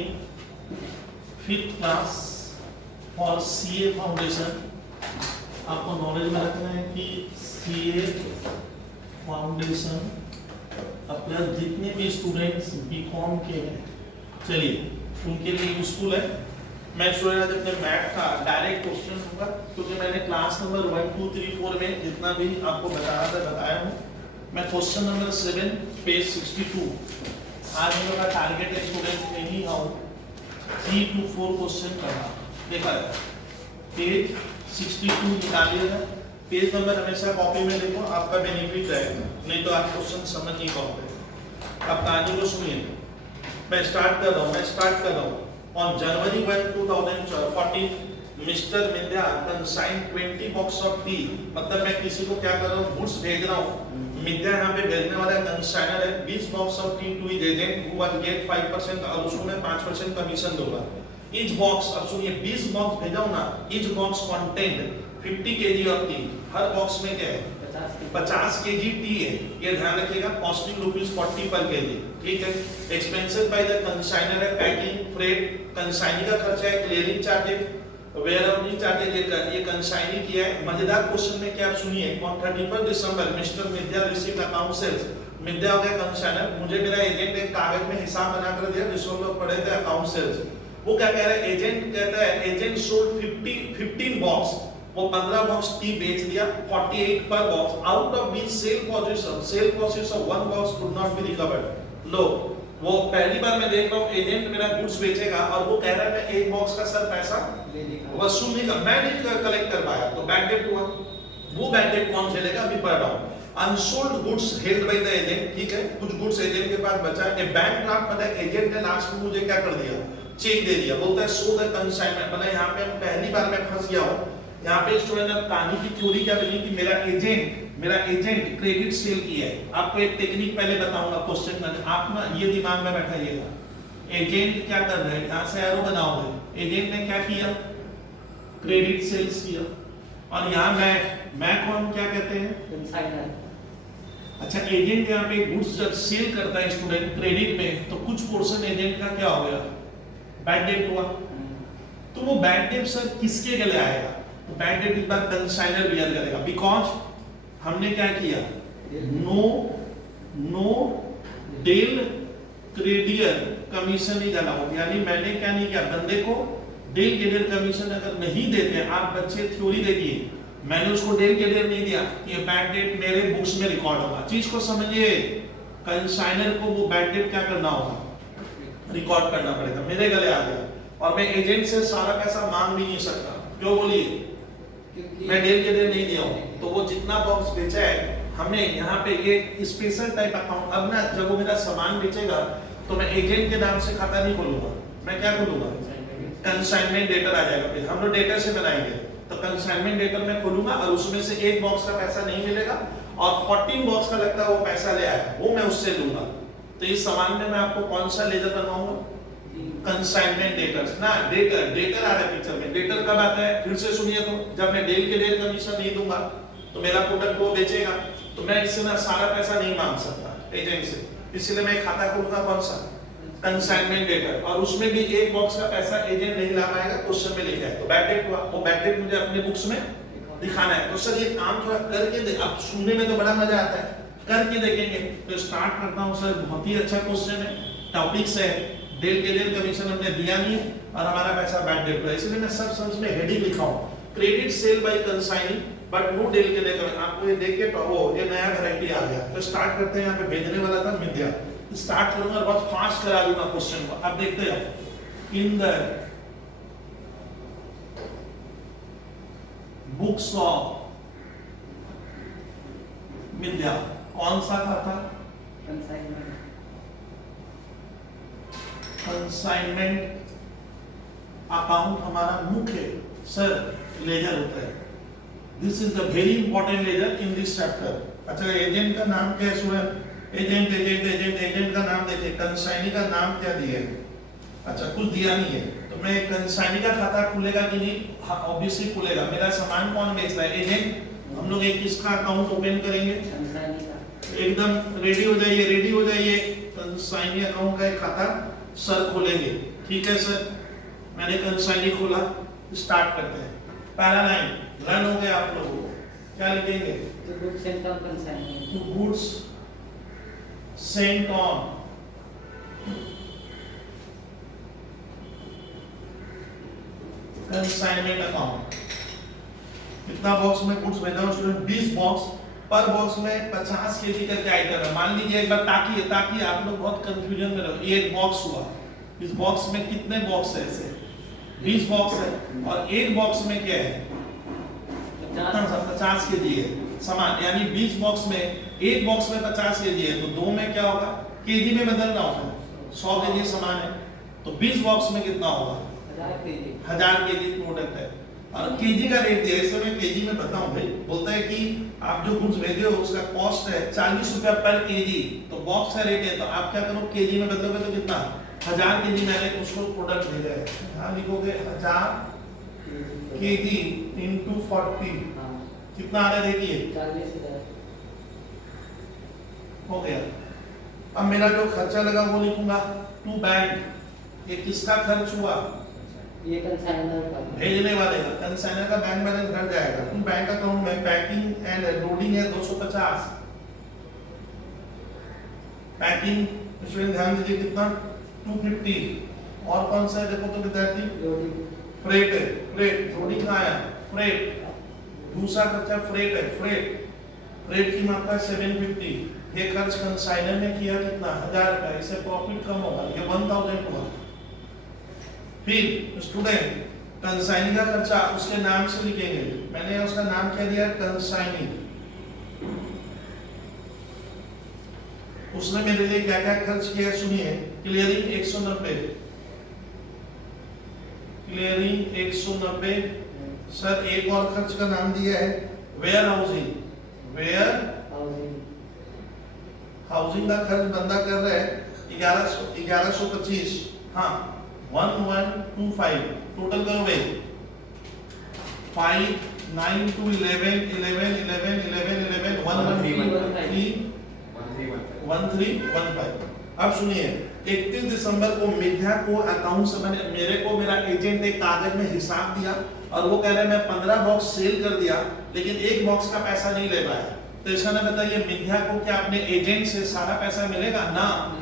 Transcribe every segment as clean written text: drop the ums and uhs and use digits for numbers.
taking 5th class for CA foundation. आपको knowledge में रखना है कि CA फाउंडेशन अपने जितने भी स्टूडेंट्स बीकॉम के हैं, चलिए उनके लिए यूजफुल है। मैं स्टूडेंट अपने मैथ का डायरेक्ट क्वेश्चन होगा, क्योंकि मैंने क्लास नंबर 1 2 3 4 में जितना भी आपको बताया हूँ। मैं क्वेश्चन नंबर 7 पेज 62 आज हम लोग का टारगेट है student any how 3 to 4 question करना। देखा है पेज 62 निकालिएगा। पेज नंबर हमेशा कॉपी में देखो, आपका बेनिफिट रहेगा, नहीं तो आप क्वेश्चन समझ नहीं पाओगे। आप कहानी को सुनिए, मैं स्टार्ट कर रहा हूँ। On January 1, 2014, mister Mindya consign 20 box of tea. मतलब मैं किसी को क्या कर रहा हूँ, गुड्स भेज रहा हूँ। मिंद्या यहाँ पे भेजने वाला कंसाइनर है 20 box of tea to his agent who will get 5% और उसको मैं 5% कमीशन दूंगा। ईच बॉक्स, अब सुनिए 20 बॉक्स भेजा हूँ ना, each box content 50 kg of T. Her box में क्या है 50 kg टी है, ये ध्यान रखिएगा। कॉस्टिंग ₹40 पर kg, ठीक है। एक्सपेंसेस बाय द कंसाइनर है पैकिंग, फ्रेट, कंसाइनी का खर्चा है, क्लियरिंग चार्जेस, वेयरहाउसिंग चार्जेस, ये कंसाइनी किया है। मजेदार क्वेश्चन में क्या आप सुनिए, on 31 December mister Midya received account sales. Midya हो गया कंसाइनर, मुझे मेरा एजेंट एक कागज में हिसाब बना कर दिया जिसको हम लोग पढ़े थे अकाउंट सेल्स। वो क्या कह रहा है, एजेंट कहता है एजेंट सोल्ड 15 बॉक्स, वो 15 बॉक्स टी बेच दिया 48 पर box. Out of which sale process of 1 box could not be recovered. लो, वो पहली बार मैं देख रहा हूँ एजेंट मेरा गुड्स बेचेगा और वो कह रहा है मैं एक बॉक्स का सर पैसा वसूल नहीं कर, मैं नहीं कलेक्ट कर पाया, तो बैड डेट हुआ। वो बैड डेट कौन झेलेगा, अभी पढ़ रहा हूँ। Unsold goods held by the agent, ठीक है, कुछ गुड्स एजेंट के पास बचा है। बैंक ड्राफ्ट पता है एजेंट ने लास्ट में मुझे क्या कर दिया, चेक दे दिया, बोलता है सो द कंसाइनमेंट। मतलब यहाँ पे पहली बार मैं फंस गया हूँ। यहाँ पे स्टूडेंट ने कहानी की थ्योरी क्या बनी कि मेरा एजेंट क्रेडिट सेल किया है। आपको एक टेक्निक पहले बताऊंगा क्वेश्चन में, आप ना ये दिमाग में बैठाइएगा। एजेंट क्या कर रहे हैं, यहाँ से एरो बनाओगे, एजेंट ने क्या किया, क्रेडिट सेल्स किया। और यहाँ मैं कौन क्या कहते हैं, कंसाइनर। अच्छा, एजेंट यहाँ पे गुड्स जब सेल करता है स्टूडेंट क्रेडिट में, तो कुछ पोर्शन एजेंट का क्या हो गया, बैड डेट हुआ। तो वो बैड डेट सर किसके गले आएगा, तो बैड डेट इस बार कंसाइनर बियर करेगा। बिकॉज हमने क्या किया, no del credere commission is allowed. यानी मैंने क्या नहीं किया, बंदे को डेल क्रेडियर कमीशन अगर नहीं देते, आप बच्चे थ्योरी देखिए, मैंने उसको डेल क्रेडियर नहीं दिया, ये बैड डेट मेरे बुक्स में रिकॉर्ड होगा। चीज को समझिए, कंसाइनर को वो बैड डेट क्या करना होगा, रिकॉर्ड करना पड़ेगा। मेरे गले आ गया और मैं एजेंट से सारा पैसा मांग भी नहीं सकता। क्यों बोलिए, मैं डेल के डेल नहीं दिया हूं। तो वो जितना बॉक्स बेचा है, हमें यहाँ पे ये स्पेशल टाइप अकाउंट। अब ना जब वो मेरा सामान बेचेगा तो मैं एजेंट के नाम से खाता नहीं खोलूंगा, मैं क्या खोलूंगा, कंसाइनमेंट डेटर आ जाएगा। हम लोग डेटर से बनाएंगे, तो कंसाइनमेंट डेटर मैं खोलूंगा और उसमें से एक बॉक्स का पैसा नहीं मिलेगा और 14 बॉक्स का लगता है वो पैसा ले आया, वो मैं उससे लूंगा। तो इस सामान में मैं आपको कौन सा लेजर बनवाऊंगा, कंसाइनमेंट डेटर्स ना, डेटर आ रहा है पिक्चर में। डेटर कब आता है, फिर से सुनिए, तो जब मैं डेल के डेल कमीशन नहीं दूंगा तो मेरा प्रोडक्ट वो बेचेगा, तो मैं इससे ना सारा पैसा नहीं मांग सकता एजेंट से, इसलिए मैं खाता खोलूंगा कौन सा, कंसाइनमेंट डेटर। और उसमें भी एक बॉक्स का पैसा एजेंट नहीं ला पाएगा, क्वेश्चन में लिखा है। तो बैड डेट हुआ, वो बैड डेट मुझे अपने बुक्स में दिखाना है। तो सर ये काम थोड़ा करके दे, अब सुनने में तो बड़ा मजा आता है, करके देखेंगे। तो स्टार्ट करता हूँ सर, बहुत ही अच्छा क्वेश्चन है, टॉपिक से है। डेल के डेल कमीशन हमने दिया नहीं है और हमारा पैसा बैड डेट हुआ, इसलिए मैं सब समझ में हेडिंग लिखा हूं, credit sale by consignee but no del के डेल। आपको ये देख के वो ये नया वैरायटी आ गया। तो स्टार्ट करते हैं, यहाँ पे भेजने वाला था मिद्या, स्टार्ट करूंगा और बहुत फास्ट करा दूंगा क्वेश्चन को। अब देखते हैं, इन द बुक्स ऑफ मिद्या कौन सा था, कंसाइनमेंट अकाउंट हमारा मुख्य सर लेजर होता है। This is the very important ledger in this chapter. अच्छा, एजेंट का नाम क्या है स्टूडेंट, एजेंट का नाम देखिए, कंसाइनी का नाम क्या दिया है, अच्छा कुछ दिया नहीं है। तो मैं कंसाइनी का खाता खुलेगा कि नहीं, हाँ ऑब्वियसली खुलेगा। मेरा सामान कौन बेच रहा है, एजेंट। हम लोग एक किसका अकाउंट ओपन करेंगे, एकदम रेडी हो जाइए, कंसाइनी अकाउंट का एक खाता सर खोलेंगे। ठीक है सर, मैंने कंसाइनी खोला, स्टार्ट करते हैं। पहला लाइन रन हो गया आप लोगों को, क्या लिखेंगे? तो goods sent on consignment. To goods sent on consignment account. कितना बॉक्स में गुड्स भेजा हूं स्टूडेंट? 20 बॉक्स, पर बॉक्स में 50 केजी करके आइटम है। मान लीजिए एक बार ताकि आप लोग बहुत कंफ्यूजन में रहो। एक बॉक्स हुआ, इस बॉक्स में कितने बॉक्स है? ऐसे 20 बॉक्स है, और एक बॉक्स में क्या है? 50 केजी है सामान, यानी 20 बॉक्स में एक बॉक्स में 50 केजी है, तो दो में क्या होगा? केजी में बदलना होगा। 100 केजी सामान है, तो 20 बॉक्स में कितना होगा? 1000 केजी प्रोडक्ट है। और केजी का रेट दिया, इसमें मैं केजी में बताऊं भाई। बोलता है कि आप जो गुड्स भेजे हो उसका कॉस्ट है 40 रुपया पर केजी, तो बॉक्स का रेट है, तो आप क्या करो? केजी में बदलोगे तो कितना? 1000 केजी मैंने उसको प्रोडक्ट भेजा है। यहाँ लिखोगे 1000 केजी इंटू 40, कितना आ रहा है? देखिए 40,000 हो गया। अब मेरा जो खर्चा लगा वो लिखूंगा टू बैंक। ये किसका खर्च हुआ? ये कंसाइनर का, भेजने वाले का। कंसाइनर का बैंक बैलेंस घट जाएगा। टू बैंक अकाउंट में पैकिंग एंड लोडिंग है 250। पैकिंग स्टूडेंट ध्यान दीजिए कितना? 250। और कौन सा है देखो तो विद्यार्थी? फ्रेट है। फ्रेट लोडिंग कहाँ आया? फ्रेट। दूसरा खर्चा फ्रेट है। फ्रेट की मात्रा 750। ये खर्च कंसाइनर ने किया कितना? 1000 रुपया। इससे प्रॉफिट कम होगा, ये 1000 हुआ। फिर स्टूडेंट कंसाइनिंग का खर्चा उसके नाम से लिखेंगे। मैंने उसका नाम क्या दिया? कंसाइनिंग। उसने मेरे लिए क्या क्या खर्च किया सुनिए। Clearing 190, clearing 190। सर एक और खर्च का नाम दिया है वेयर हाउसिंग। वेयर हाउसिंग का खर्च बंदा कर रहा है 1125। हाँ 1125 टोटल करो भाई। 5 9 2 11 11 11 11 11 1315। अब सुनिए 31 दिसंबर को मिथ्या को अकाउंट से मेरे को मेरा एजेंट एक कागज में हिसाब दिया, और वो कह रहे हैं मैं 15 बॉक्स सेल कर दिया लेकिन एक बॉक्स का पैसा नहीं ले पाया। तो इसका ना बताइए मिथ्या को क्या अपने एजेंट से सारा पैसा मिलेगा? ना।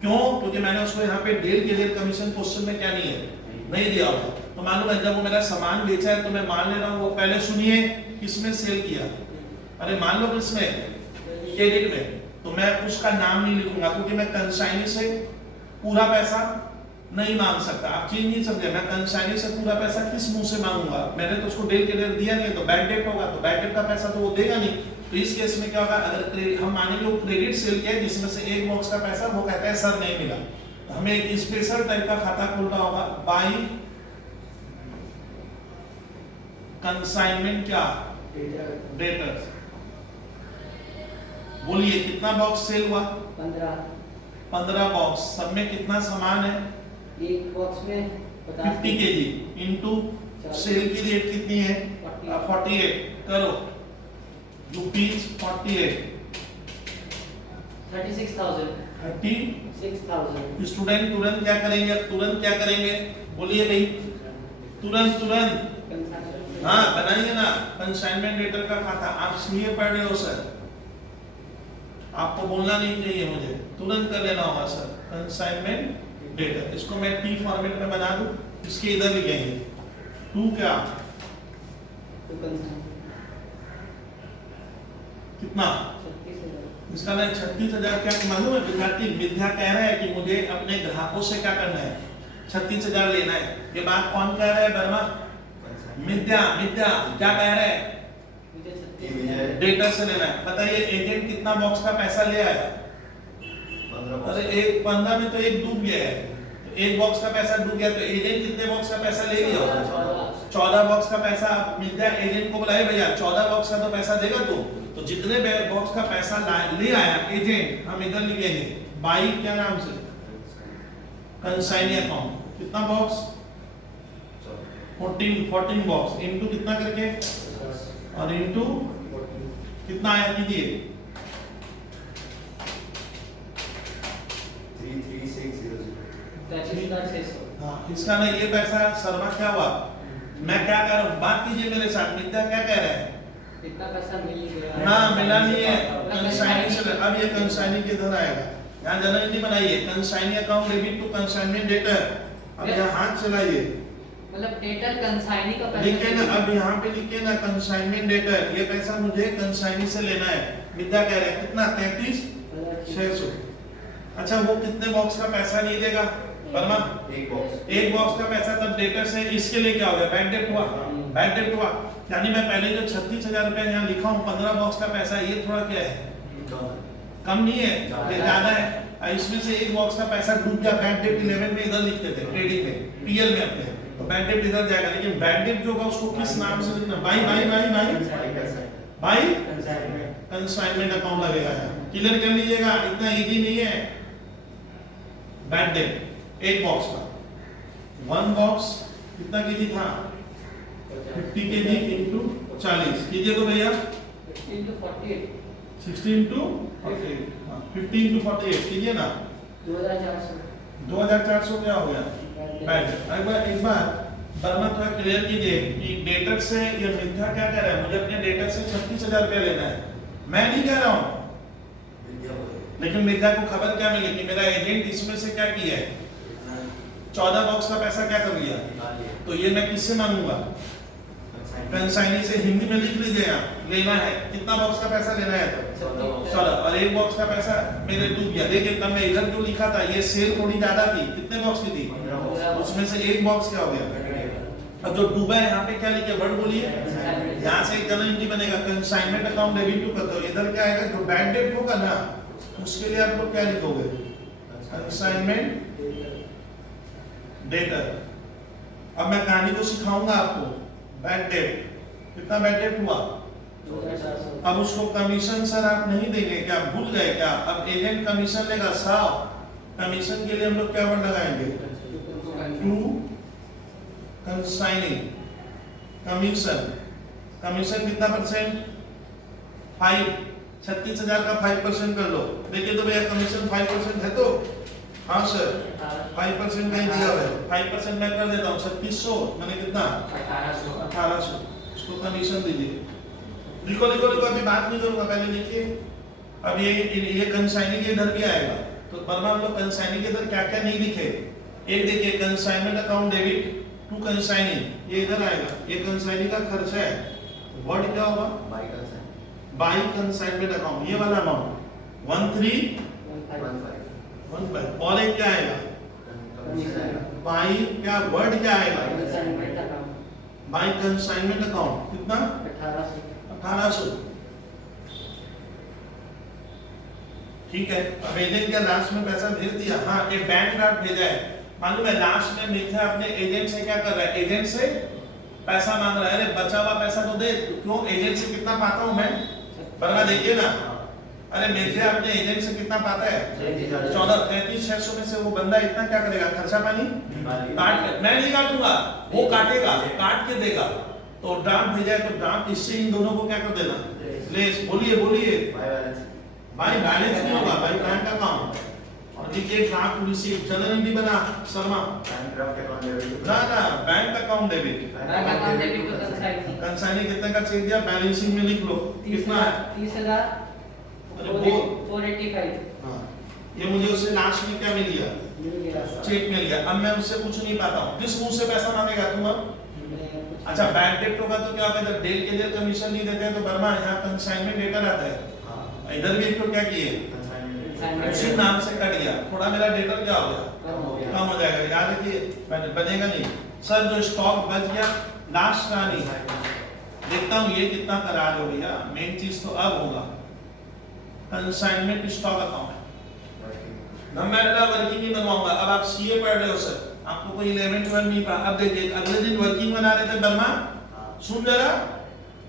क्यों? क्योंकि मैंने उसको यहाँ पे डील के लिए कमीशन क्वेश्चन में क्या नहीं है? नहीं दिया हुआ। तो मालूम है जब वो मेरा सामान बेचा है तो मैं मान ले रहा हूँ वो पहले सुनिए किसमें सेल किया। अरे मान लो किसमें? क्रेडिट में। तो मैं उसका नाम नहीं लिखूंगा क्योंकि मैं कंसाइनी से पूरा पैसा नहीं मांग सकता। आप चीज नहीं समझे, मैं कंसाइनी से पूरा पैसा किस मुंह से मांगूंगा? मैंने तो उसको डील के लिए दिया नहीं, तो बैड डेट होगा, तो बैड डेट का पैसा तो वो देगा नहीं। तो इस केस में क्या होगा? अगर हम मानेंगे वो क्रेडिट सेल किया जिसमें से एक बॉक्स का पैसा वो कहता है सर नहीं मिला, तो हमें एक स्पेशल टाइप का खाता खोलना होगा बाई कंसाइनमेंट क्या? डेटर्स। बोलिए कितना बॉक्स सेल हुआ? 15 बॉक्स। सब में कितना सामान है? एक बॉक्स में 50 केजी इनटू सेल की रेट कितनी है? 48 करो रुपीज 48 36,000 स्टूडेंट तुरंत क्या करेंगे? तुरंत क्या करेंगे? बोलिए भाई तुरंत। हाँ बनाइए ना कंसाइनमेंट डेटर का खाता। आप सीए पढ़ रहे हो सर, आपको बोलना नहीं चाहिए, मुझे तुरंत कर लेना होगा सर कंसाइनमेंट डेटर। इसको मैं टी फॉर्मेट में बना दूं, इसके इधर लिखेंगे टू क्या? कितना? इसका ना 36,000। क्या मालूम है विद्यार्थी? विद्या कह रहा है कि मुझे अपने ग्राहकों से क्या करना है? 36,000 लेना है। ये बात कौन कह रहा है वर्मा? विद्या क्या कह रहा है? डेटर से लेना है। बताइए एजेंट कितना बॉक्स का पैसा ले आया? 15। अरे एक 15 में तो एक डूब गया है, तो एक बॉक्स का पैसा डूब गया, तो एजेंट कितने बॉक्स का पैसा ले लिया? 14 बॉक्स का पैसा। मिलता है एजेंट को बुलाए भैया 14 बॉक्स का तो पैसा देगा तू। तो जितने बॉक्स का पैसा ले आया एजेंट, हम इधर लिखेंगे बाई क्या नाम से? Consignee account. कितना बॉक्स? 14 बॉक्स इनटू कितना करके? और इनटू कितना आया कीजिए? 33600 33,600। हाँ, इसका नहीं ये पैसा शर्मा क्या हुआ, मैं क्या कर रहा हूँ, बात कीजिए मेरे साथ, मित्ता क्या कह रहे हैं, इतना पैसा मिल गया ना मिला नहीं है, कंसाइनिंग से अब ये कंसाइनिंग किधर आएगा, यहाँ जनरल एंट्री बनाइए, consigning account debit to consignment debtor, अब यहाँ हाथ चलाइए, मतलब डेटर कंसाइनी का पैसा लिखे ना, अब यहाँ पे लिखे ना कंसाइनमेंट डेटर, ये पैसा मुझे कंसाइनिंग से लेना है, मित्ता कह रहे हैं कितना 33,600। अच्छा वो कितने बॉक्स का पैसा नहीं देगा वर्मा, एक बॉक्स का पैसा तब डेटर से इसके लिए क्या हो गया, बैक डेट हुआ, बैक डेट हुआ, यानी मैं पहले जो 36,000 रुपया यहाँ लिखा हूँ 15 बॉक्स का पैसा, ये थोड़ा क्या है, कम नहीं है, ये ज्यादा है, इसमें से एक बॉक्स का पैसा डूब गया, बैक डेट 11 में इधर लिखते थे ट्रेडिंग में, पीएल में अपने, तो बैक डेट इधर जाएगा, लेकिन बैक डेट जो होगा उसको किस नाम से लिखना, बाई कंसाइनमेंट अकाउंट लगेगा, क्लियर कर लीजिएगा, इतना इजी नहीं है। बैक डेट एक बॉक्स का, वन बॉक्स कितना केजी था, 50 केजी इंटू 40 कीजिए तो भैया 60 इंटू 48, 50 इंटू 48 कीजिए ना, 2400 क्या हो गया बैक। एक बार वर्मा थोड़ा क्लियर कीजिए कि डेटर से ये मिथ्या क्या कह रहा है, मुझे अपने डेटर से 36,000 रुपया लेना है, मैं नहीं कह रहा हूँ, लेकिन मिथ्या को खबर क्या मिली कि मेरा एजेंट इसमें से क्या किया है, 14 बॉक्स का पैसा क्या कर लिया, तो ये मैं किससे मांगूंगा, कंसाइनी से, हिंदी में लिख लीजिए, यहाँ लेना है कितना बॉक्स का पैसा लेना है, तो 14, और एक बॉक्स का पैसा मेरे डूब गया, देखिए तब मैं इधर जो लिखा था ये सेल थोड़ी ज्यादा थी, कितने बॉक्स की थी, उसमें से एक बॉक्स क्या हो गया, अब जो डूबा है यहाँ पे क्या लिखे, वर्ड बोलिए, यहाँ से एक जनरल एंट्री बनेगा, कंसाइनमेंट अकाउंट डेबिट टू करते हो, इधर क्या आएगा, जो बैक डेट होगा ना उसके लिए आप लोग क्या लिखोगे, कंसाइनमेंट डेटर। अब मैं कहानी को सिखाऊंगा आपको, बैक डेट कितना बैक डेट हुआ, 2400। अब उसको कमीशन सर आप नहीं देंगे क्या, भूल गए क्या, अब एजेंट कमीशन लेगा, साव कमीशन के लिए हम लोग क्या वर्ड लगाएंगे, टू कंसाइनिंग कमीशन, कमीशन कितना परसेंट, 5, 36,000 का 5% कर लो, देखिए तो भैया कमीशन 5% है, तो हाँ सर 5% नहीं दिया है, 5% मैं कर देता हूँ 3600, मैंने कितना 1800, उसको कमीशन दीजिए, लिखो लिखो लिखो, अभी बात नहीं करूंगा, पहले लिखिए, अब ये कंसाइनिंग इधर भी आएगा, तो वर्मा हम लोग कंसाइनिंग के इधर क्या क्या नहीं लिखे, एक देखिए कंसाइनमेंट अकाउंट डेबिट टू कंसाइनिंग, ये इधर आएगा, ये कंसाइनिंग का खर्चा है, वर्ड क्या होगा, बाई कंसाइनमेंट अकाउंट, ये वाला अमाउंट 1315, और एक क्या आएगा, बाई क्या वर्ड क्या आएगा, बाई कंसाइनमेंट अकाउंट कितना 1800, ठीक है। अब एजेंट क्या लास्ट में पैसा भेज दिया, हाँ एक बैंक ड्राफ्ट भेजा है, मालूम है लास्ट में मिथ्या अपने एजेंट से क्या कर रहा है, एजेंट से पैसा मांग रहा है, अरे बचा हुआ पैसा तो दे, क्यों एजेंट से कितना पाता हूं मैं, वर्मा देखिए ना, अरे मिथ्या अपने एजेंट से कितना पाता है 14, 33,600 में से वो बंदा इतना क्या करेगा, खर्चा पानी काट, मैं नहीं काटूंगा, वो काटेगा, काट के देगा, तो ड्राफ्ट भेजा है, तो ड्राफ्ट इससे इन दोनों को क्या कर देना, लेस, बोलिए बोलिए, भाई बैलेंस नहीं होगा, भाई बैंक अकाउंट, और देखिए ड्राफ्ट रिसीव जनरल एंट्री बना शर्मा, ना बैंक अकाउंट डेबिट, कंसाइनिंग कितने का चेक दिया, बैलेंसिंग में लिख लो कितना है, 30,485, हाँ, ये मुझे उससे लास्ट में क्या मिल गया, चेक मिल गया, अब मैं उससे कुछ नहीं पाता हूँ, किस मुंह से पैसा मांगेगा तुम अब, अच्छा बैक डेट होगा तो क्या होगा, जब डेट के लिए कमीशन नहीं देते हैं तो वर्मा यहाँ कंसाइनमेंट डेटर आता है, इधर भी एक तो क्या किए, उसी नाम से कट गया, थोड़ा मेरा डेटर क्या हो गया, कम हो जाएगा, याद रखिए बनेगा नहीं सर, जो स्टॉक बच गया लास्ट का नहीं, देखता हूँ ये कितना करार हो भैया, मेन चीज तो अब होगा, कंसाइनमेंट स्टॉक अकाउंट, मैं वर्किंग नहीं बनवाऊंगा, अब आप सीए पढ़ रहे हो सर, आपको कोई 11 12 नहीं पढ़ा, अब देखिए अगले दिन वर्किंग बना रहे थे वर्मा, सुन जरा,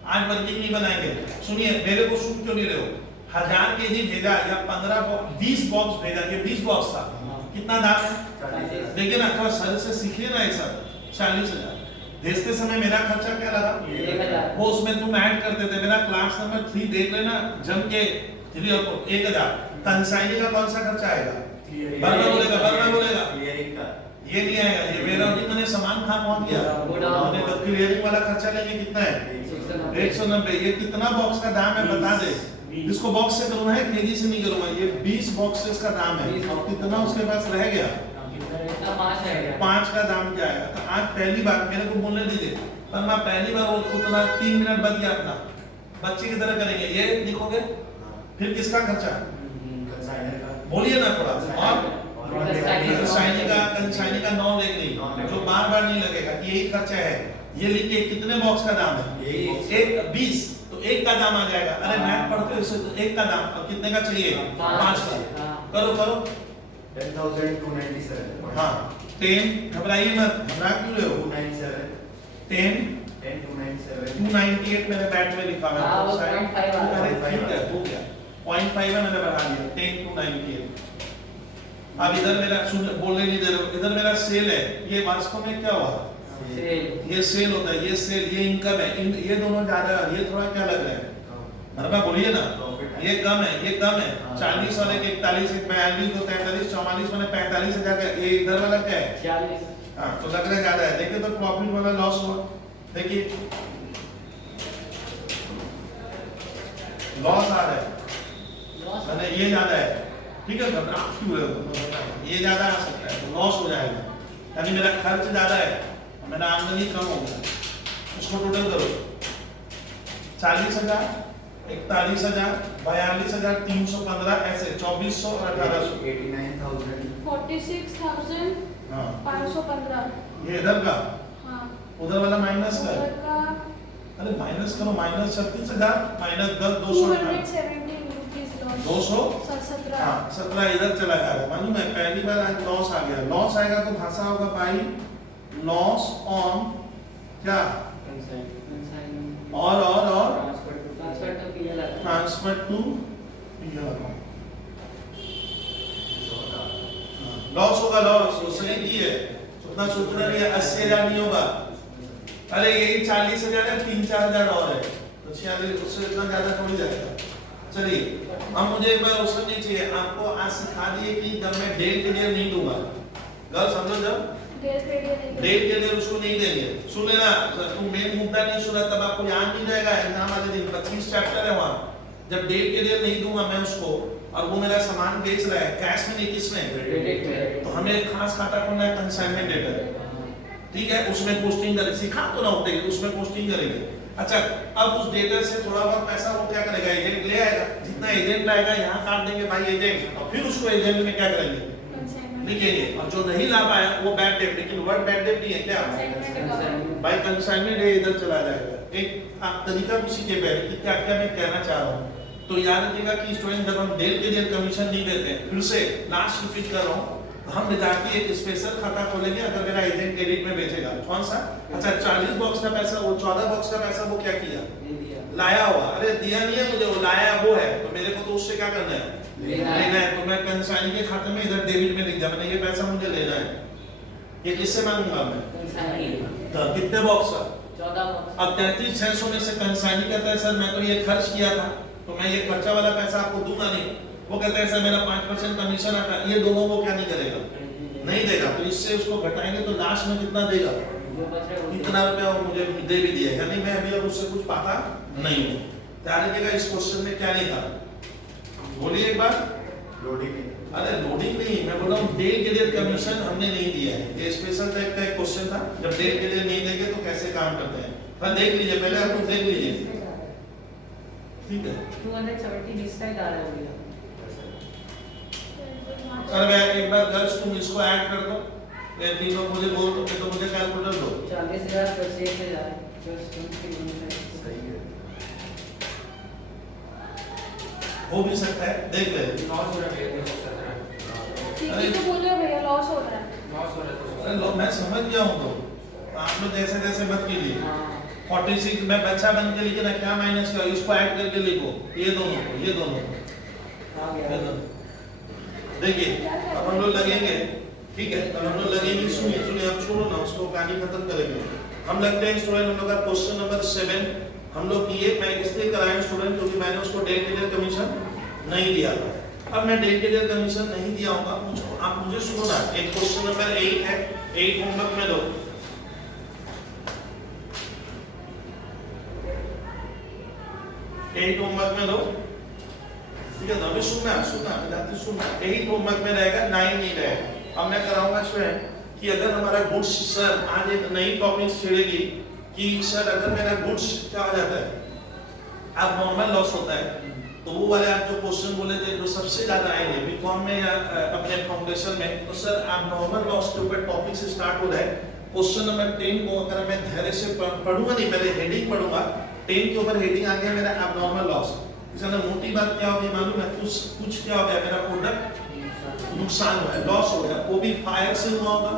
आज वर्किंग नहीं बनाएंगे, सुनिए मेरे को सुन क्यों नहीं रहे हो, 1000 केजी भेजा या 20 बॉक्स भेजा, ये 20 बॉक्स था, कितना दाम है, देखिए ना थोड़ा सर से सीखिए ना, ऐसा 40,000 भेजते समय मेरा खर्चा क्या लगा, वो उसमें तुम ऐड करते थे, मेरा क्लास नंबर 3 देख लेना जम के 3 और 1000, कंसाइनिंग का कौन सा खर्चा आएगा, वर्मा बोलेगा ये नहीं आएगा, ये वेयरहाउसिंग मैंने सामान कहाँ पहुंच गया, हमने क्लियरिंग वाला खर्चा लेंगे कितना है 190। ये कितना बॉक्स का दाम है बता दे, इसको बॉक्स से करूंगा है केजी से नहीं करूंगा, ये 20 बॉक्सेस का दाम है और कितना उसके पास रह गया 5 का दाम क्या आएगा। तो आज पहली बार मेरे को बोलने दीजिए, पर मैं पहली बार वो उतना 3 मिनट बच गया अपना, बच्चे की तरह करेंगे। ये लिखोगे फिर किसका खर्चा बोलिए ना थोड़ा, और कंसाइनी का 9 लिख नहीं, जो बार बार नहीं लगेगा कि यही खर्चा है। ये लिखिए कितने बॉक्स का दाम है, एक 20, तो एक का दाम आ जाएगा। अरे मैथ पढ़ते हो इससे, तो एक का दाम और कितने का चाहिए 5 का। करो करो 10,297। हाँ 10, घबराइए मत, घबरा क्यों रहे हो, 10 298 मेरे बैट में लिखा हुआ है। हाँ, वो तो शायद- 0.5 आ रहा है। अरे ठीक है हो गया, 0.5 है मैंने बढ़ा दिया 10 298। अब इधर मेरा सुन बोलने नहीं दे रहे हो, इधर मेरा सेल है, ये वास्तव में क्या हुआ, ये सेल होता है, ये सेल, ये इनकम है, ये दोनों ज्यादा, ये थोड़ा क्या लग रहा है हरबा बोलिए ना, ये कम है, ये कम है। 40 और 41, 42, 43, 44 मैंने 45,000 का, ये इधर वाला क्या है 40। हाँ तो लग रहा है ज्यादा है। देखिए तो प्रॉफिट वाला लॉस हुआ, देखिए लॉस आ रहा है, मैंने ये ज्यादा है, ठीक है घबरा क्यों रहे हो, ये ज्यादा आ सकता है तो लॉस हो जाएगा, यानी मेरा खर्च ज्यादा है और मेरा आमदनी कम हो गया। उसको टोटल करो 40,000, 41,000, 42,315, ऐसे 2,400 और 1,800। 46,515। हाँ ये इधर का, हाँ उधर वाला माइनस कर, उधर का अरे माइनस करो, -36,000 -10 200 270 रुपीस लॉस 200 17। हाँ 17 इधर चला जा रहा है। मालूम है पहली बार आज लॉस आ गया, लॉस आएगा तो भाषा होगा बाई लॉस ऑन क्या और ट्रांसफर टू लॉस होगा, लॉस तो सही की है, उतना सोचना नहीं है, 80,000 नहीं होगा। अरे यही 40,000 है, 3-4,000 और है तो 46, उससे इतना ज्यादा थोड़ी जाएगा। चलिए अब मुझे एक बार क्वेश्चन नहीं चाहिए, आपको आज सिखा दिए कि जब मैं डेट के लिए नहीं दूंगा, गर्ल समझो, जब डेट के लिए उसको नहीं देंगे, सुन लेना, तुम मेन मुद्दा नहीं सुना तब आपको याद नहीं जाएगा एग्जाम वाले दिन, 25 चैप्टर है वहाँ। जब डेट के लिए नहीं दूंगा मैं उसको और वो मेरा सामान बेच रहा है कैश में नहीं किसमें, तो हमें एक खास खाता खोलना है कंसाइनमेंट डेटर, ठीक है, उसमें पोस्टिंग करेंगे, सिखा तो ना उठेगी, उसमें पोस्टिंग करेंगे। अच्छा अब उस डेटर से थोड़ा बहुत पैसा वो क्या करेगा, एजेंट ले आएगा, जितना एजेंट लाएगा यहाँ काट देंगे भाई एजेंट, और फिर उसको एजेंट में क्या करेंगे लिखेंगे, और जो नहीं ला पाया वो बैड डेट, लेकिन वर्ड बैड डेट नहीं है क्या भाई, कंसाइनमेंट है इधर चला जाएगा। एक आप तरीका उसी के बैठ कि क्या क्या मैं कहना चाह रहा हूँ, तो याद रखिएगा कि स्टूडेंट जब हम डेल के लिए कमीशन नहीं देते हैं, फिर से लास्ट रिपीट कर रहा हूँ, हम विद्यार्थी एक स्पेशल खाता खोलेंगे अगर मेरा एजेंट क्रेडिट में बेचेगा, कौन सा, अच्छा 40 बॉक्स का पैसा, वो 14 बॉक्स का पैसा वो क्या किया लाया हुआ, अरे दिया नहीं है मुझे, वो लाया वो है, तो मेरे को तो उससे क्या करना है लेना है, तो मैं कंसाइनी के खाते में इधर डेबिट में लिख दिया, मैंने ये पैसा मुझे लेना है, ये किससे मांगूंगा मैं, तो कितने बॉक्स का 14 बॉक्स। अब 33,600 में से कंसाइनी कहता है सर मैं तो ये खर्च किया था, तो मैं ये खर्चा वाला पैसा आपको दूंगा नहीं, वो कहता है सर मेरा 5% कमीशन आता है, ये दोनों वो क्या नहीं करेगा, नहीं देगा, तो इससे उसको घटाएंगे तो लास्ट में कितना देगा, इतना रुपया वो मुझे दे भी दिया, यानी मैं अभी अब उससे कुछ पाता नहीं हूँ। ध्यान रखिएगा इस क्वेश्चन में क्या नहीं था, बोलिए एक बार, अरे लोडिंग नहीं, मैं बोल रहा हूँ डेल के लिए कमीशन हमने नहीं दिया है, ये स्पेशल टाइप का एक क्वेश्चन था, जब डेल के लिए नहीं देंगे तो कैसे काम करते हैं, देख लीजिए पहले आप लोग देख लीजिए, ठीक है 270 इस साइड आ रहा है भैया, सर मैं एक बार गर्ल्स तुम इसको ऐड कर दो, ये तीनों मुझे बोल दो, तो मुझे कैलकुलेटर दो, 40,000 + 1,000 + 20,000 हो भी सकता है, देख ले, लॉस हो रहा है अरे तो बोलो भैया लॉस हो रहा है। अरे लो मैं समझ गया हूँ, तो आप लोग जैसे जैसे मत कीजिए, 46 में बच्चा बन के लिखे ना, क्या माइनस का, इसको ऐड करके लिखो, ये दोनों को, ये दोनों को, आ गया। देखिए अब हम लोग लगेंगे, ठीक है, अब हम लोग लगेंगे, सुनिए सुनिए, अब छोड़ो ना उसको, कहानी खत्म करेंगे, हम लगते हैं स्टूडेंट, हम लोग का क्वेश्चन नंबर 7 हम लोग ये मैं इसलिए कराया स्टूडेंट क्योंकि मैंने उसको डेट के लिए कमीशन नहीं दिया था, अब मैं डे के डे कमीशन नहीं दिया होगा, मुझको आप मुझे सुनो ना, एक क्वेश्चन नंबर 8 है, 8 होमवर्क में दो। 8 होमवर्क में दो, ठीक है ना? अभी सुनना जाते सुनना। 8 होमवर्क में रहेगा, 9 नहीं रहेगा। अब मैं कराऊंगा इसमें कि अगर हमारा गुड्स, सर आज एक नई टॉपिक छेड़ेगी कि सर अगर मेरा गुड्स क्या हो जाता है, अब नॉर्मल लॉस होता है, तो वो वाले आप जो क्वेश्चन बोले थे जो सबसे ज्यादा आएंगे बीकॉम में या अपने फाउंडेशन में, तो सर आप नॉर्मल लॉस के ऊपर टॉपिक से स्टार्ट हो रहा है। क्वेश्चन नंबर 10 को अगर मैं धैर्य से पढ़ूंगा, नहीं पहले हेडिंग पढ़ूंगा, 10 के ऊपर हेडिंग आ गया मेरा एबनॉर्मल लॉस। इसका मोटी बात क्या होगी मालूम है? कुछ क्या हो गया, मेरा प्रोडक्ट नुकसान हुआ है, लॉस हो गया, वो भी फायर से हुआ होगा,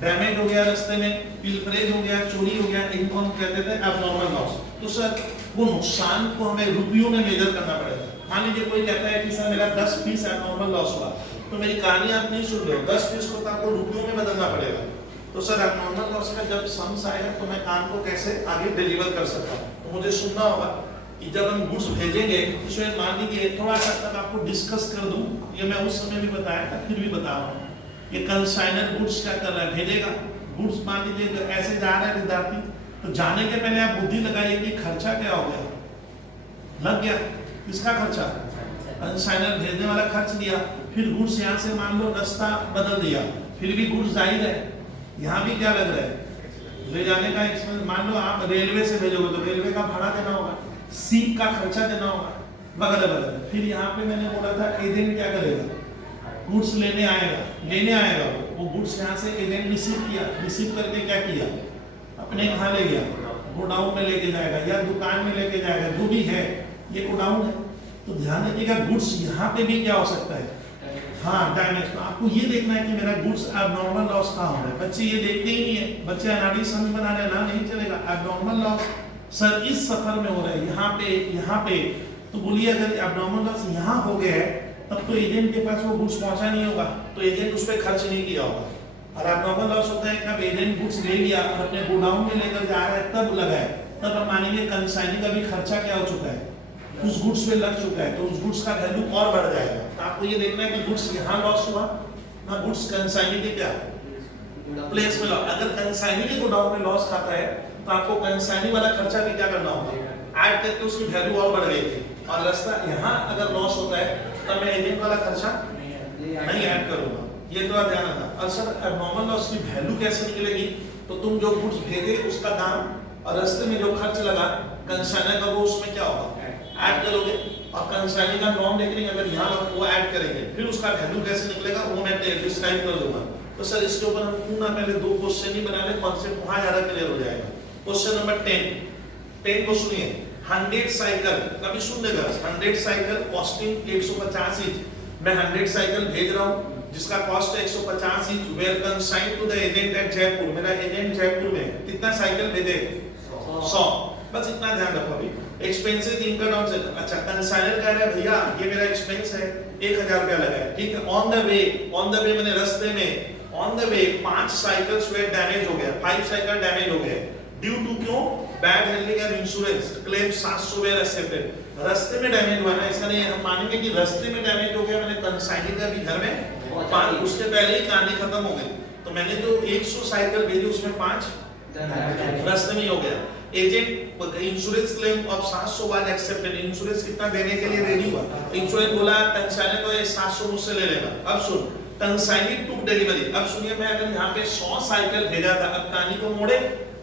डैमेज हो गया, रास्ते में पिलफरेज हो गया, चोरी हो गया, इनको हम कहते थे एबनॉर्मल लॉस। तो सर वो नुकसान को हमें रुपयों में मेजर करना पड़ेगा। मान लीजिए कोई कहता है कि सर मेरा 10 पीस एबनॉर्मल लॉस हुआ, तो मेरी कहानी आप नहीं सुन रहे हो, 10 पीस को तो आपको रुपयों में बदलना पड़ेगा। तो सर एबनॉर्मल लॉस का जब सम्स आएगा तो मैं काम को कैसे आगे डिलीवर कर सकता हूँ, तो मुझे सुनना होगा कि जब हम गुड्स भेजेंगे, उसमें मान लीजिए थोड़ा सा तक आपको डिस्कस कर दूं, ये मैं उस समय भी बताया था, फिर भी बता रहा हूँ। ये कंसाइनर गुड्स क्या कर रहा है, भेजेगा गुड्स, मान लीजिए ऐसे जा रहा है विद्यार्थी, तो जाने के पहले आप बुद्धि लगाइए कि खर्चा क्या हो गया, लग गया, किसका खर्चा, कंसाइनर भेजने वाला खर्च दिया, फिर गुड्स यहाँ से मान लो रास्ता बदल दिया, फिर भी गुड्स जा ही रहे, यहाँ भी क्या लग रहा है, ले जाने का एक्सपेंस, मान लो आप रेलवे से भेजोगे तो रेलवे का भाड़ा देना होगा, सीप का खर्चा देना होगा, वगैरह वगैरह। फिर यहाँ पे मैंने बोला था एजेंट क्या करेगा, गुड्स लेने आएगा वो गुड्स यहाँ से एजेंट रिसीव किया, रिसीव करके क्या किया, अपने कहाँ ले गया, गोडाउन में लेके जाएगा या दुकान में लेके जाएगा, जो भी है, ये गोडाउन है। तो ध्यान रखिएगा गुड्स यहाँ पे भी क्या हो सकता है, हाँ डैमेज। तो आपको ये देखना है कि मेरा गुड्स एबनॉर्मल लॉस कहाँ हो रहा है। बच्चे ये देखते ही नहीं है, बच्चे अनाड़ी समझ बना रहे हैं ना, नहीं चलेगा। एबनॉर्मल लॉस सर इस सफर में हो रहा है, यहाँ पे तो बोलिए अगर एबनॉर्मल लॉस यहाँ हो गया है तब तो एजेंट के पास वो गुड्स पहुंचा नहीं होगा, तो एजेंट उस पर खर्च नहीं किया होगा। और एबनॉर्मल लॉस होता है कब एजेंट गुड्स ले लिया और अपने गोडाउन में लेकर जा रहा है, तब लगा है, तब हम मानेंगे कंसाइनिंग का भी खर्चा क्या हो चुका है, उस गुड्स पे लग चुका है, तो उस गुड्स का वैल्यू और बढ़ जाएगा। तो आपको ये देखना है कि गुड्स यहाँ लॉस हुआ ना, गुड्स कंसाइनिंग के क्या प्लेस में लॉस। अगर कंसाइनिंग के गोडाउन में लॉस खाता है तो आपको कंसाइनिंग वाला खर्चा भी क्या करना होगा, ऐड करके उसकी वैल्यू और बढ़ गई थी। और रास्ता यहाँ अगर लॉस होता है तब मैं एजेंट वाला खर्चा नहीं ऐड करूंगा, ये तो ध्यान रखना। और सर एबनॉर्मल लॉस की वैल्यू कैसे निकलेगी, तो तुम जो गुड्स भेजे उसका दाम और रास्ते में जो खर्च लगा कंसाइनर का, वो उसमें क्या होगा, ऐड करोगे। और कंसाइनर का नॉर्म लेकर अगर यहाँ वो ऐड करेंगे, फिर उसका वैल्यू कैसे निकलेगा वो मैं डिस्क्राइब कर दूंगा। तो सर इसके ऊपर हम क्यों ना पहले 2 क्वेश्चन ही बना ले, कॉन्सेप्ट वहां ज्यादा क्लियर हो जाएगा। क्वेश्चन नंबर 10 को सुनिए। 100 साइकिल, कभी सुन लेगा, 100 साइकिल कॉस्टिंग 150 ईच। मैं 100 साइकिल भेज रहा हूँ जिसका कॉस्ट है 150 each, were consigned to the agent at Jaipur. मेरा एजेंट जयपुर में कितना साइकिल भेजे, 100। बस इतना ध्यान रखो। अभी एक्सपेंसेस इनकम ऑन से, अच्छा कंसाइनर कह रहा है भैया ये मेरा एक्सपेंस है 1000 रुपया लगा है, ठीक है। ऑन द वे मैंने रास्ते में on the way 5 cycles were damage हो गया, 5 साइकिल डैमेज हो गए ड्यू टू क्यों, bad handling and insurance claim 700 were accepted. रास्ते में डैमेज हुआ ना, इसका नहीं हम मानेंगे कि रास्ते में डैमेज हो गया, मैंने कंसाइनिंग का भी घर में 5, उसके पहले ही कहानी खत्म हो गई। तो मैंने जो 100 साइकिल भेजी उसमें 5 रास्ते में ही हो गया। Agent insurance claim of 700 was accepted, insurance कितना देने के लिए रेडी हुआ, इंश्योरेंस बोला कंसाइनर को ये 700 मुझसे ले लेगा। अब सुन, कंसाइनिंग टू डिलीवरी। अब सुनिए, मैं अगर यहाँ पे 100 साइकिल भेजा था, अब कहानी को मोड़े,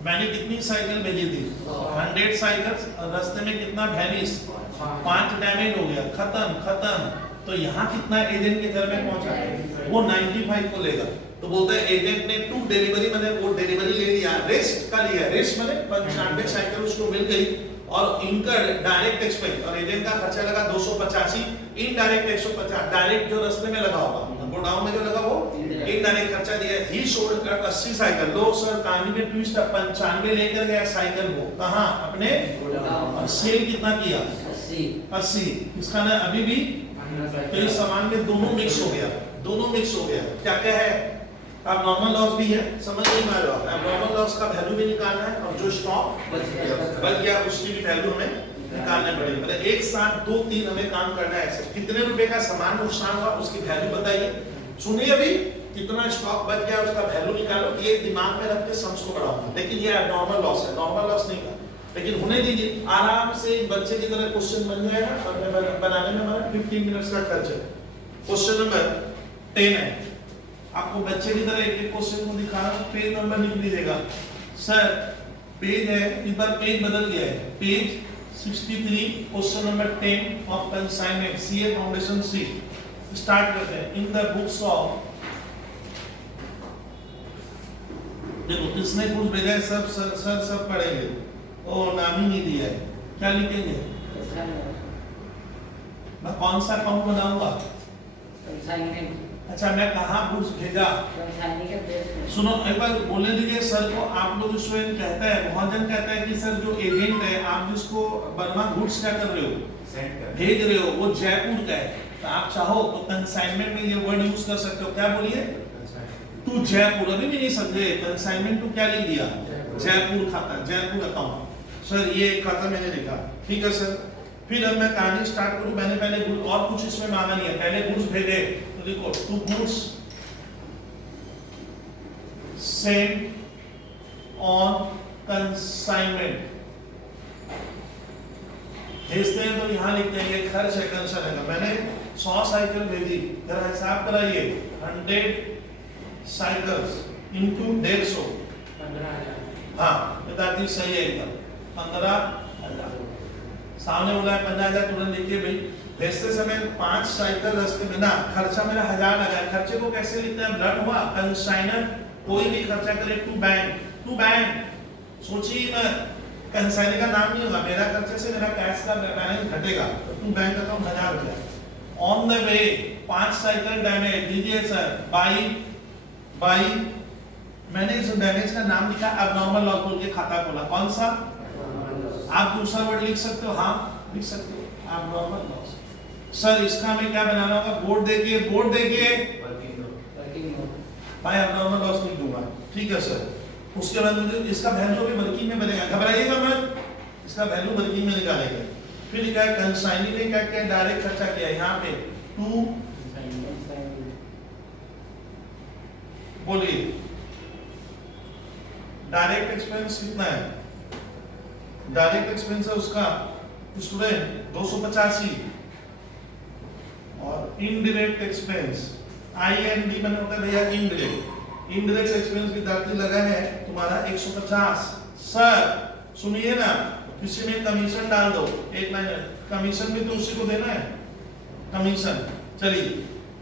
मैंने कितनी साइकिल भेजी थी, 100 साइकिल्स, रास्ते में कितना वैनिश, 5 डैमेज हो गया, खत्म। तो यहाँ कितना एजेंट के घर में पहुंचा, वो 95 को लेगा। तो बोलता है एजेंट ने टू डिलीवरी, मैंने वो डिलीवरी ले लिया, रेस्ट का लिया, रेस्ट मैंने 95 साइकिल उसको मिल गई और इनकम डायरेक्ट एक्सपेंस, और एजेंट का खर्चा लगा 285, इनडायरेक्ट 150, डायरेक्ट जो रास्ते में लगा होगा, गोडाउन में जो लगा वो इनडायरेक्ट खर्चा दिया। ही सोल्ड 80 साइकिल। लो सर कहानी में ट्विस्ट, 95 लेकर गया साइकिल को, कहां, अपने, और सेल कितना किया, 80। इसका ना अभी भी तो इस सामान में दोनों मिक्स हो गया। क्या है, अब नॉर्मल लॉस भी है, समझ नहीं पा रहे हो, अब नॉर्मल लॉस का वैल्यू भी निकालना है और जो स्टॉक बच गया उसकी भी वैल्यू हमें निकालने पड़ेंगे। मतलब एक साथ 2-3 हमें काम करना है ऐसे। कितने रुपए का सामान नुकसान हुआ उसकी वैल्यू बताइए। सुनिए अभी कितना स्टॉक बच गया उसका वैल्यू निकालो। ये दिमाग में रख के सम्स को बढ़ाओ। लेकिन ये नॉर्मल लॉस है, नॉर्मल लॉस नहीं का। लेकिन होने दीजिए आराम से एक बच्चे की तरह क्वेश्चन बन जाएगा और मैं बनाने में हमारा 15 मिनट्स का खर्च है। क्वेश्चन नंबर 10 है। आपको बच्चे की तरह एक एक क्वेश्चन को दिखा रहा हूं, पेज नंबर लिख लीजिएगा। सर पेज है, इस बार पेज बदल गया है, page 63 question number 10 of consignment CA foundation C. Start करते हैं। इन द बुक्स ऑफ, देखो किसने कुछ भेजा है, सब पढ़ेंगे। ओ नाम ही नहीं दिया है, क्या लिखेंगे? मैं कौन सा अकाउंट बनाऊंगा? अच्छा मैं कहाँ गुड्स भेजा? सुनो एक बार बोलने दीजिए सर को। आप लोग स्टूडेंट कहता है, बहुत जन कहता है कि सर जो एजेंट है आप जिसको बर्मा गुड्स क्या कर रहे हो, भेज रहे हो, वो जयपुर का है। तो आप चाहो तो कंसाइनमेंट में ये वर्ड यूज कर सकते हो। क्या बोलिए? टू जयपुर। अभी भी नहीं समझे कंसाइनमेंट टू क्या लिख दिया? जयपुर खाता, जयपुर अकाउंट। सर ये खाता मैंने लिखा, ठीक है सर। फिर अब मैं कहानी स्टार्ट करूं। मैंने पहले गुड और कुछ इसमें मांगा नहीं है, पहले गुड्स भेजे तो लिखो to goods sent on consignment. भेजते हैं तो यहाँ लिखते हैं ये खर्च है कंसाइनमेंट का। मैंने 100 साइकिल भेजी, जरा हिसाब कराइए। 100 साइकिल्स इनटू 150, 15,000। हाँ बताती सही है एकदम, 15,000। सामने बोला है 15,000, तुरंत लिखिए भाई। भेजते समय 5 साइकिल रास्ते में ना, खर्चा मेरा 1000 लगा। खर्चे को कैसे लिखते हैं? ब्लड हुआ कंसाइनर, कोई भी खर्चा करे टू बैंक। सोचिए मत, कंसाइनर का नाम नहीं होगा, मेरा खर्चे से मेरा कैश का बैलेंस घटेगा, तो टू बैंक अकाउंट 1000 रुपया। On the way 5 cycle damage दीजिए सर, बाई मैंने इस डैमेज का नाम लिखा, अब नॉर्मल लॉस बोल के खाता खोला। कौन सा? आप दूसरा वर्ड लिख सकते हो, हाँ लिख सकते हो आप, नॉर्मल लॉस। सर इसका हमें क्या बनाना होगा? बोर्ड देखिए भाई, अब नॉर्मल लॉस लिख दूंगा, ठीक है सर। उसके बाद मुझे इसका वैल्यू भी वर्किंग में बनेगा, घबराइएगा मत, इसका वैल्यू वर्किंग में निकालेंगे। फिर लिखा है कंसाइनी ने क्या किया? डायरेक्ट खर्चा किया। यहाँ पे टू, बोलिए डायरेक्ट एक्सपेंस कितना है? डायरेक्ट एक्सपेंस है उसका स्टूडेंट 285, और इनडायरेक्ट एक्सपेंस IND मैंने होता है भैया इनडायरेक्ट एक्सपेंस विद्यार्थी लगा है तुम्हारा 150। सर सुनिए ना, किसी में कमीशन डाल दो, एक लाइन कमीशन भी तो उसी को देना है, कमीशन। चलिए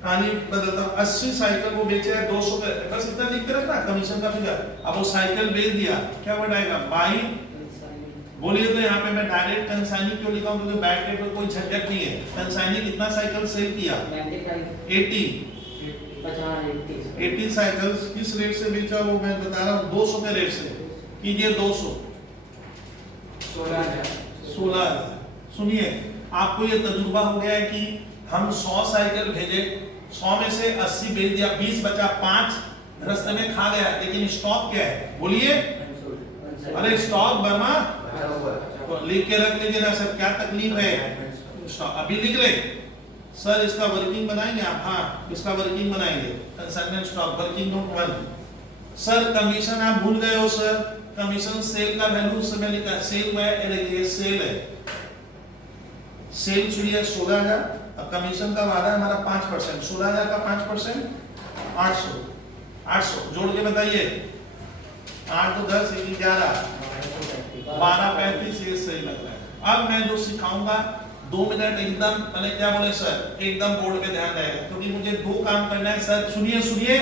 कहानी बदलता हूं। 80 साइकिल वो बेचे है 200 का, बस इतना लिखते रहना कमीशन का फिगर। अब वो साइकिल बेच दिया, क्या वर्ड आएगा? बाई। बोलिए तो यहाँ पे मैं डायरेक्ट कंसाइनी क्यों लिखा हूँ? क्योंकि बैक डेट में कोई झंझट नहीं है। कंसाइनी कितना साइकिल सेल किया? 80 साइकिल्स। किस रेट से बेचा वो मैं बता रहा हूँ, 200 के रेट से। कीजिए 200, 16। सुनिए आपको ये तजुर्बा हो गया है कि हम 100 साइकिल भेजे, 100 में से 80 भेज दिया, 20 बचा, 5 रास्ते में खा गया। लेकिन स्टॉक क्या है? बोलिए। अरे स्टॉक बर्मा तो लिख के रख लीजिए ना सर, क्या तकलीफ है? स्टॉक अभी लिख ले सर। इसका वर्किंग बनाएंगे आप? हाँ इसका वर्किंग बनाएंगे। Consignment stock working note 1। Sir commission आप भूल गए हो सर। कमीशन सेल का वैल्यू उस समय लिखा है, सेल है, सेल है, सेल चुनिए 16,000। अब कमीशन का वादा है हमारा 5%, 16,000 का 5% 800 जोड़ के बताइए। 8 तो 10, 1 11, 12 35, ये सही लग रहा है। अब मैं जो सिखाऊंगा 2 मिनट एकदम, मैंने क्या बोले सर, एकदम बोर्ड पे ध्यान रहेगा, क्योंकि मुझे 2 काम करना है सर। सुनिए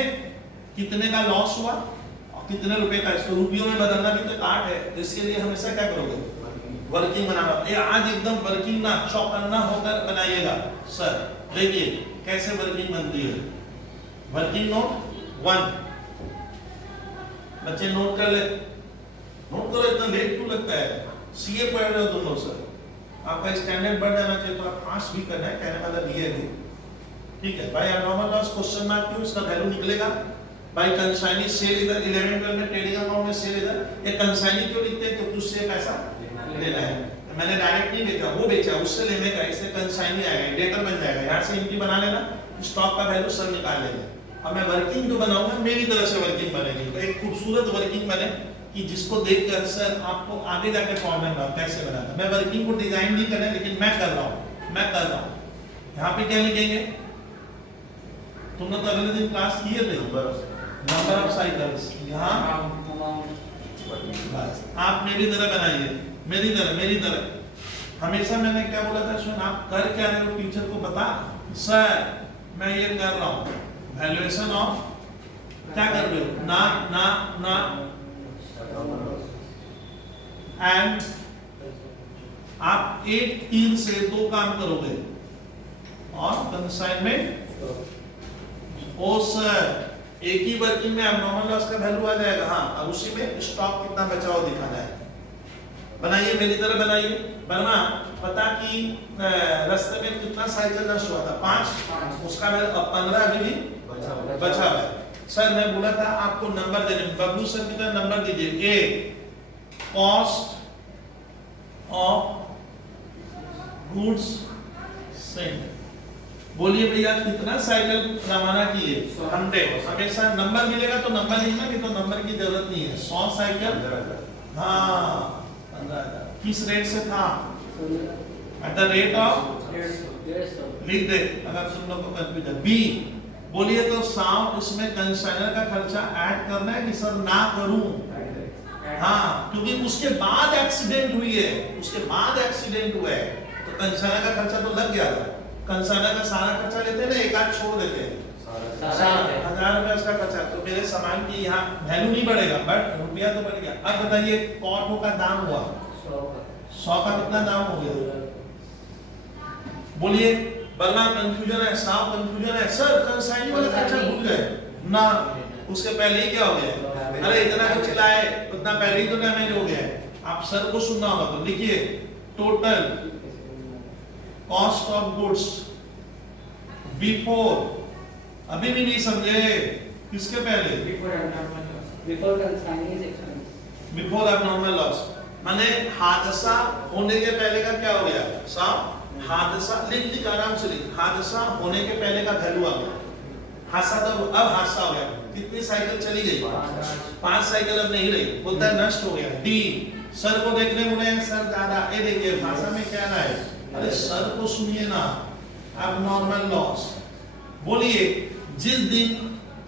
कितने का लॉस हुआ और कितने रुपए का, इसको रुपयों में बदलना भी तो काट है। इसके लिए हमेशा क्या करोगे? वर्किंग बनाना। ये आज एकदम वर्किंग ना चौकन्ना होकर बनाइएगा सर। देखिए कैसे वर्किंग बनती है। वर्किंग नोट 1, बच्चे नोट कर ले, नोट करो। इतना लेट क्यों लगता है? सीए पढ़ रहे हो तुम लोग सर, आपका स्टैंडर्ड बढ़ जाना चाहिए, तो आप फास्ट भी करना है, कहने वाला भी है। ठीक है भाई। एब्नॉर्मल लॉस क्वेश्चन मार्क क्यों? इसका वैल्यू निकलेगा भाई। कंसाइनी सेल इधर, 11 12 में ट्रेडिंग अकाउंट में सेल इधर। ये कंसाइनी क्यों लिखते हैं? क्योंकि उससे पैसा लेना है। मैंने डायरेक्ट नहीं बेचा, वो बेचा, उससे लेने का, इससे कंसाइनी आएगा, डेटर बन जाएगा, यहाँ से इनकी बना लेना, स्टॉक का वैल्यू सब निकाल लेंगे। अब मैं वर्किंग जो बनाऊंगा मेरी तरह से वर्किंग बनेगी, तो एक खूबसूरत वर्किंग बने कि जिसको देखकर सर आपको आगे जाके प्रॉब्लम ना कैसे बनाना। मैं वर्किंग को डिजाइन नहीं करना, लेकिन मैं कर रहा हूँ। यहाँ पे क्या लिखेंगे, तुमने तो अगले दिन क्लास किए थे, नंबर ऑफ साइकिल्स, यहाँ बस आप मेरी तरह बनाइए, मेरी तरह। हमेशा मैंने क्या बोला था, सुन आप कर क्या रहे हो, टीचर को बता, सर मैं ये कर रहा हूँ, वैल्यूएशन ऑफ, क्या कर रहे हो, ना एंड आप एक तीर से दो काम करोगे, और कंसाइनमेंट, ओ सर एक ही वर्किंग में एब्नॉर्मल लॉस का वैल्यू आ जाएगा, हाँ, और उसी में स्टॉक कितना बचा हुआ दिखाना है। बनाइए, मेरी तरह बनाइए, बनना पता कि रास्ते में कितना साइकिल नष्ट हुआ था, 5, उसका वैल्यू अब 15 अभी भी बचा हुआ है। सर मैं बोला था आपको नंबर देने, बबलू सर की तरह नंबर दीजिए, ए कॉस्ट ऑफ गुड्स सेंट, बोलिए भैया कितना साइकिल रवाना किए, 100, हमेशा नंबर मिलेगा तो नंबर लिखना, नहीं तो नंबर की जरूरत नहीं है, 100 साइकिल, हाँ 15,000, किस रेट से था, एट द रेट ऑफ, लिख दे अगर तुम लोग को कंफ्यूजन। बी बोलिए तो साव इसमें कंसाइनर का खर्चा ऐड करना है कि सर ना करूं, हाँ क्योंकि उसके बाद एक्सीडेंट हुई है, हुआ है, तो कंसाइनर का खर्चा तो लग गया था, कंसाइनर का सारा खर्चा लेते हैं ना, एक आध छोड़ देते हैं, 1000 रुपया उसका खर्चा, तो मेरे सामान की यहाँ वैल्यू नहीं बढ़ेगा, बट रुपया तो बढ़ गया। अब बताइए ऑटो का दाम हुआ 100 का कितना दाम हो गया, बोलिए, बलमा कंफ्यूजन है, साफ कंफ्यूजन है, सर कंसाइनी वाला खर्चा भूल गए ना, उसके पहले ही क्या हो गया, अरे इतना कुछ चिल्लाए, उतना पहले ही तो डैमेज हो गया है। आप सर को सुनना होगा, तो लिखिए total cost of goods before, अभी भी नहीं समझे, किसके पहले, बिफोर एब्नॉर्मल लॉस, माने हादसा होने के पहले का क्या हो गया, साफ हादसा, लिख आराम से लिख, हादसा होने के पहले का वैल्यू आ गया, हादसा तो अब हादसा हो गया, कितनी साइकिल चली गई, 5 साइकिल अब नहीं रही, बोलता है नष्ट हो गया। डी सर को देखने बोले, सर दादा ये देखिए भाषा में क्या ना है, अरे सर को सुनिए ना, एब्नॉर्मल लॉस, बोलिए जिस दिन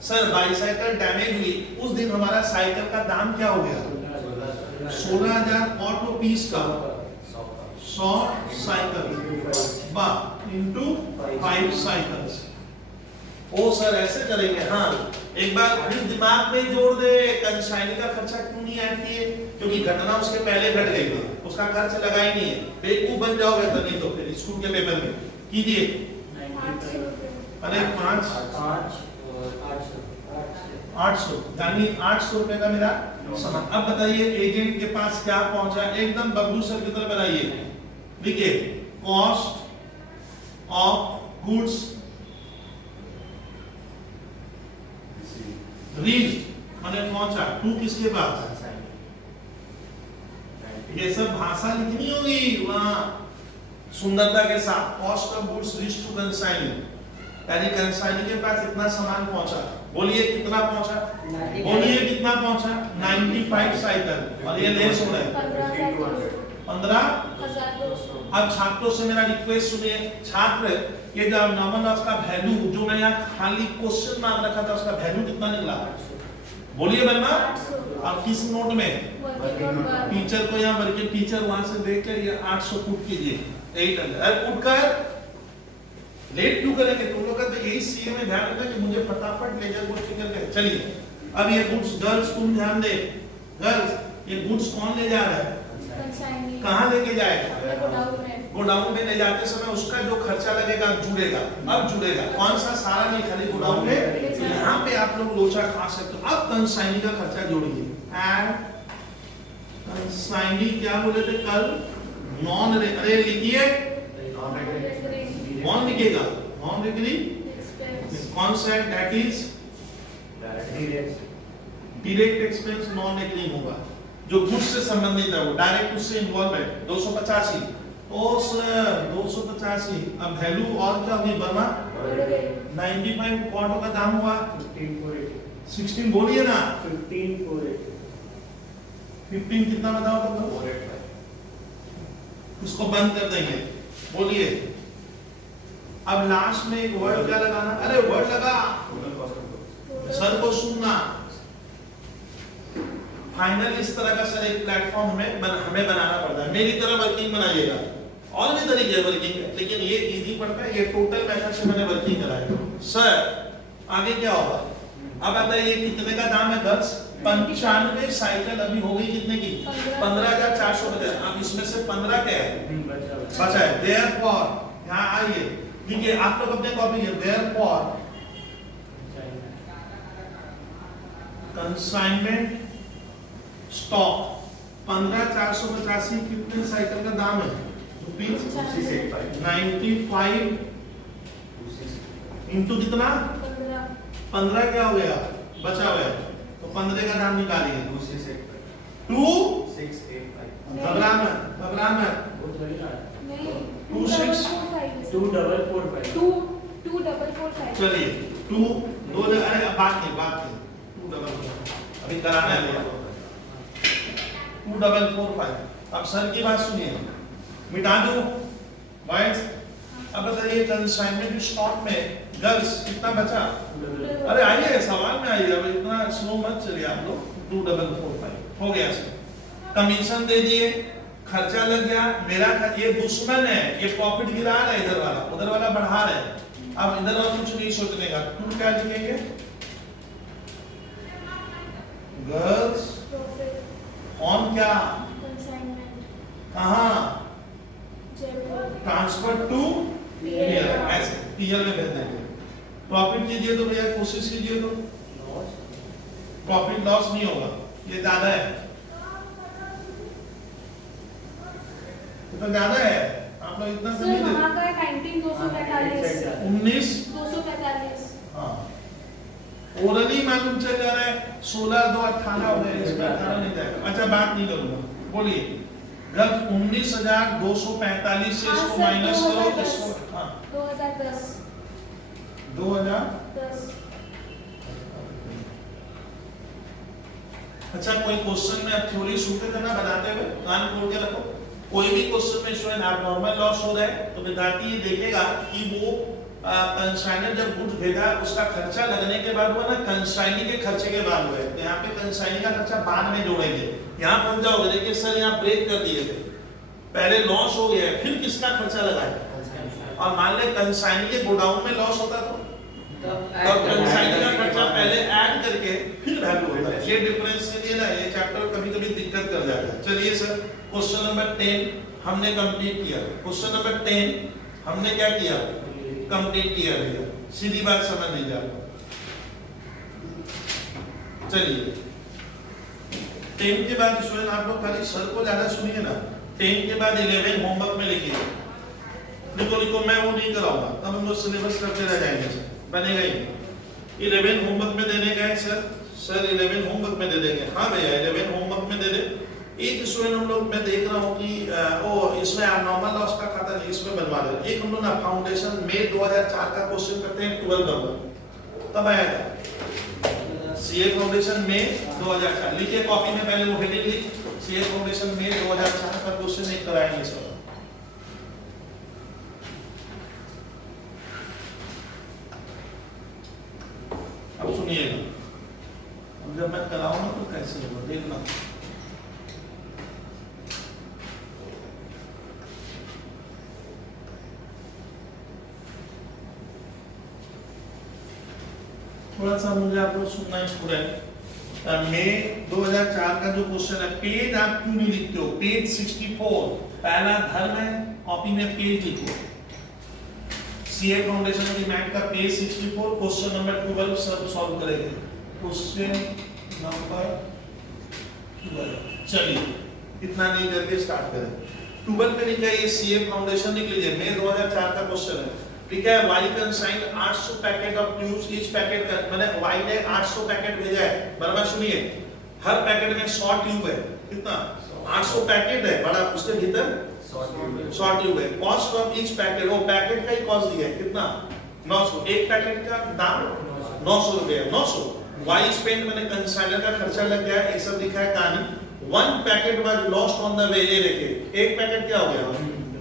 सर बाईसाइकिल डैमेज हुई उस दिन हमारा साइकिल का दाम क्या हो गया, 16,000 ऑटो पीस का, 100 साइकिल बा इनटू 5 साइकिल्स। ओ सर ऐसे करेंगे, हाँ एक बार फिर दिमाग में जोड़ दे, कंसाइनी का खर्चा क्यों नहीं ऐड किए, क्योंकि घटना उसके पहले घट गई थी, उसका खर्च लगा ही नहीं है, बेवकूफ बन जाओगे तो, नहीं तो फिर स्कूल के पेपर में कीजिए, अरे 800 यानी 800 रुपए का मेरा सामान। अब बताइए एजेंट के पास क्या पहुंचा, एकदम बबलू सर की तरह बनाइए, देखिए कॉस्ट ऑफ गुड्स रीच्ड माने पहुंचा, टू किसके पास, ये सब भाषा लिखनी होगी वहां सुंदरता के साथ, cost of goods reached to consignee, यानी कंसाइनी के पास इतना सामान पहुंचा, बोलिए कितना पहुंचा, बोलिए कितना पहुंचा, 95 साइकिल, और ये लेस हो रहा है 15,200। अब छात्रों से मेरा रिक्वेस्ट सुनिए, छात्र ये जो नॉर्मल लॉस का वैल्यू जो मैं यहाँ खाली क्वेश्चन मार्क रखा था उसका वैल्यू कितना निकला, बोलिए बर्मा, आप किस नोट में, टीचर को यहाँ वर्किंग, टीचर वहां से देख कर ये 800 पुट कीजिए, 800 पुट कर, लेट क्यों करेंगे तुम लोग का, तो यही सीए में ध्यान रखना कि मुझे फटाफट लेजर गोष्ठी करके। चलिए अब ये गुड्स, गर्ल्स तुम ध्यान दे, गर्ल्स ये गुड्स कौन ले जा रहा है, कहाँ लेके जाएगा, गोडाउन में ले जाते समय उसका जो खर्चा लगेगा जुड़ेगा, अब जुड़ेगा, कौन सा, सारा नहीं, खाली गोडाउन में, यहाँ पे आप लोग लोचा खा सकते हो। अब कंसाइनी का खर्चा जोड़िए, एंड कंसाइनी क्या बोले थे कल, नॉन, अरे लिखिए कौन लिखेगा, non recurring concept, that is direct expense, non recurring होगा, जो गुड्स से संबंधित है वो डायरेक्ट उससे इन्वॉल्व है 285। ओ सर 285। अब वैल्यू और क्या होगी बर्मा? बढ़ गई। 95 क्वार्टर का दाम हुआ 15480 16 बोलिए ना 15480 15 कितना बताओ तब तक? 485 उसको बंद कर देंगे। बोलिए अब लास्ट में एक वर्ड क्या लगाना? अरे वर्ड लगा सर को सुनना। फाइनल इस तरह का सर एक प्लेटफॉर्म हमें बनाना पड़ता है। मेरी तरह वर्किंग बनाइएगा, और भी तरीके हैं वर्किंग के, लेकिन ये इजी पड़ता है। ये टोटल मेथड से मैंने वर्किंग कराया। सर आगे क्या होगा? अब आता है ये कितने का दाम है? 10 95 साइकिल अभी हो गई कितने की? 15,450। अब इसमें से 15 क्या है? बचा है। देयरफॉर यहाँ आइए, देखिए आप लोग अपने कॉपी किए। देयरफॉर कंसाइनमेंट स्टॉक 15,485 कितने साइकिल का दाम है? रुपीज 95 इंटू कितना? 15 क्या हो गया? बचा हुआ है तो 15 का दाम निकालिए। 2685। घबराना नहीं 2445 चलिए 2 2 अरे बात नहीं 2 अभी कराना है भैया। 2445। अब सर की बात सुनिए, मिटा दो वाइट्स। अब बताइए कंसाइनमेंट स्टॉक में गर्ल्स कितना बचा? अरे आइए सवाल में आइए, अब इतना स्लो मत चलिए आप लोग। 2445 हो गया सर। कमीशन दे दिए, खर्चा लग गया मेरा। ये दुश्मन है, ये प्रॉफिट गिरा रहा है इधर वाला, उधर वाला बढ़ा रहा है। अब इधर और कुछ नहीं सोचने का। तुम क्या लिखेंगे? गर्ल्स ऑन क्या? कहाँ? Transfer to peer. ऐसे पीयर में भेज देंगे। प्रॉफिट कीजिए तो भैया कोशिश कीजिए तो प्रॉफिट लॉस नहीं होगा, ये ज्यादा है तो ज्यादा है। आप लोग इतना सर वहाँ का है 19,245 19 245। हाँ ओरली मालूम चल जा रहा है 16 2 18 हो गए, इसमें 18 नहीं जाएगा। अच्छा बात नहीं करूंगा। बोलिए जब 19,245 से इसको माइनस करो इसको। हाँ 2010 2010। अच्छा कोई क्वेश्चन में अब थ्योरी सुनते थे ना बताते हुए, कान खोल के रखो। कोई भी क्वेश्चन में स्टूडेंट एब्नॉर्मल लॉस हो रहा है तो विद्यार्थी ये देखेगा कि वो कंसाइनर जब गुड्स भेजा उसका खर्चा लगने के बाद हुआ ना, कंसाइनी के खर्चे के बाद हुआ है। तो यहाँ पे कंसाइनी का खर्चा बाद में जोड़ेंगे। यहाँ फंस जाओगे। देखिए सर यहाँ ब्रेक कर दिए थे, पहले लॉस हो गया फिर किसका खर्चा लगाया। और मान ले कंसाइनी के गोडाउन में लॉस होता तब कंसाइनी का खर्चा पहले ऐड करके फिर वैल्यू होता है। ये डिफरेंस के लिए ना ये चैप्टर कभी-कभी दिक्कत कर जाता है। चलिए सर क्वेश्चन नंबर 10 हमने कंप्लीट किया। क्वेश्चन नंबर 10 हमने क्या किया? कंप्लीट किया भैया। सीधी बात समझ लीजिए आप। चलिए 10 के बाद स्टूडेंट आप लोग खाली सर को ज्यादा सुनिए ना। 10 के बाद 11 होमवर्क में लिखिए। लिखो मैं वो नहीं कराऊंगा, तब हम लोग सिलेबस करते रह जाएंगे सर, बनेगा ही। 11 होमवर्क में देने का है सर 11 होमवर्क में दे देंगे। हाँ भैया 11 होमवर्क में दे दे। एक स्टूडेंट हम लोग मैं देख रहा हूँ कि इसमें एब्नॉर्मल लॉस का खाता नहीं, इसमें बनवा दे। एक हम लोग ना फाउंडेशन में 2004 का क्वेश्चन करते हैं 12 नंबर, तब आया था सीए फाउंडेशन में 2004। लिखिए कॉपी में पहले वो हेडिंग लिख, सीए फाउंडेशन में 2004 का क्वेश्चन एक कराएंगे सर। अब सुनिएगा, अब जब मैं कराऊंगा तो कैसे होगा देखना। थोड़ा सा मुझे आप लोग सुनना है स्टूडेंट। मई 2004 का जो क्वेश्चन है, पेज आप क्यों नहीं लिखते हो? पेज 64 पहला धर्म है, कॉपी में पेज लिखो। सीए फाउंडेशन की मैथ का पेज 64 क्वेश्चन नंबर 12 सब सॉल्व करेंगे। क्वेश्चन नंबर 12 चलिए इतना नहीं करके स्टार्ट करें। 12 में लिखा है ये सीए फाउंडेशन लिख लीजिए, मई 2004 का क्वेश्चन है। ठीक है, Y consign 800 packet of tubes, each packet का माने वाई ने 800 पैकेट भेजा है। बराबर सुनिए, हर पैकेट में 100 ट्यूब है, कितना 800 पैकेट है बड़ा, उसके भीतर 100 ट्यूब है। कॉस्ट ऑफ ईच पैकेट, वो पैकेट का ही कॉस्ट दिया है कितना 900, एक पैकेट का दाम 900 रुपए है, 900। वाई स्पेंड मैंने कंसाइनर का खर्चा लग गया, एक सब लिखा है कहानी। One packet was lost on the वे, ये देखिए एक पैकेट क्या हो गया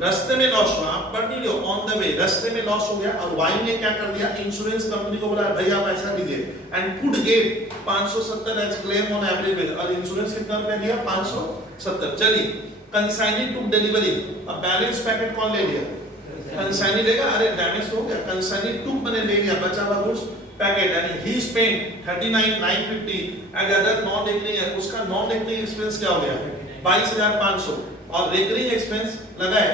रास्ते में लॉस हुआ, आप पढ़ नहीं लो, ऑन द वे रास्ते में लॉस हो गया। और वाई ने क्या कर दिया, इंश्योरेंस कंपनी को बोला भैया पैसा दीजिए, and could get 570 as claim on average, और इंश्योरेंस कितना रुपया दिया 570। चलिए कंसाइनी टू डिलीवरी, अब बैलेंस पैकेट कौन ले लिया, कंसाइनी लेगा, अरे डैमेज हो गया, कंसाइनी टू मैंने ले लिया, बचा हुआ गुड्स पैकेट, यानी he spend 39,950 as other non recurring है, उसका नॉन रिकरिंग एक्सपेंस क्या हो गया 22,500, और रिकरिंग एक्सपेंस लगा है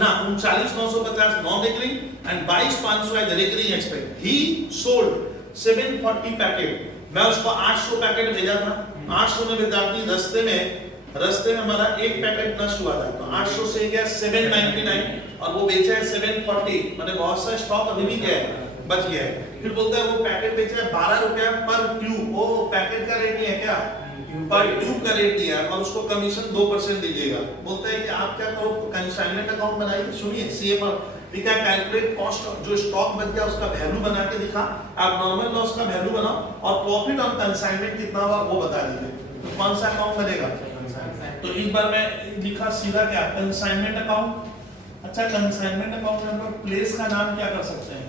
ना 39,950 non recurring and 22,500 as recurring expense. He sold 740 packet, मैं उसको 800 पैकेट भेजा था, 800 में भेजा दी, रास्ते में हमारा एक पैकेट नष्ट हुआ था, तो 800 से गया 799, और वो बेचा है 740, मैंने बहुत सा स्टॉक अभी भी क्या है बच गया है। फिर बोलता है वो पैकेट बेचा है 12 रुपया पर ट्यूब, वो पैकेट का रेट नहीं है क्या, पर ट्यूब का रेट दिया है, और उसको कमीशन 2% दीजिएगा। बोलते हैं कि आप क्या करो, कंसाइनमेंट अकाउंट बनाइए, सुनिए सीए पर लिखा है कैलकुलेट कॉस्ट, जो स्टॉक बच गया उसका वैल्यू बना के दिखा, आप नॉर्मल लॉस का वैल्यू बनाओ, और प्रॉफिट ऑन कंसाइनमेंट कितना हुआ वो बता दीजिए। तो कौन सा अकाउंट बनेगा, तो एक बार मैं लिखा सीधा क्या कंसाइनमेंट अकाउंट। अच्छा कंसाइनमेंट अकाउंट में हम लोग प्लेस का नाम क्या कर सकते हैं,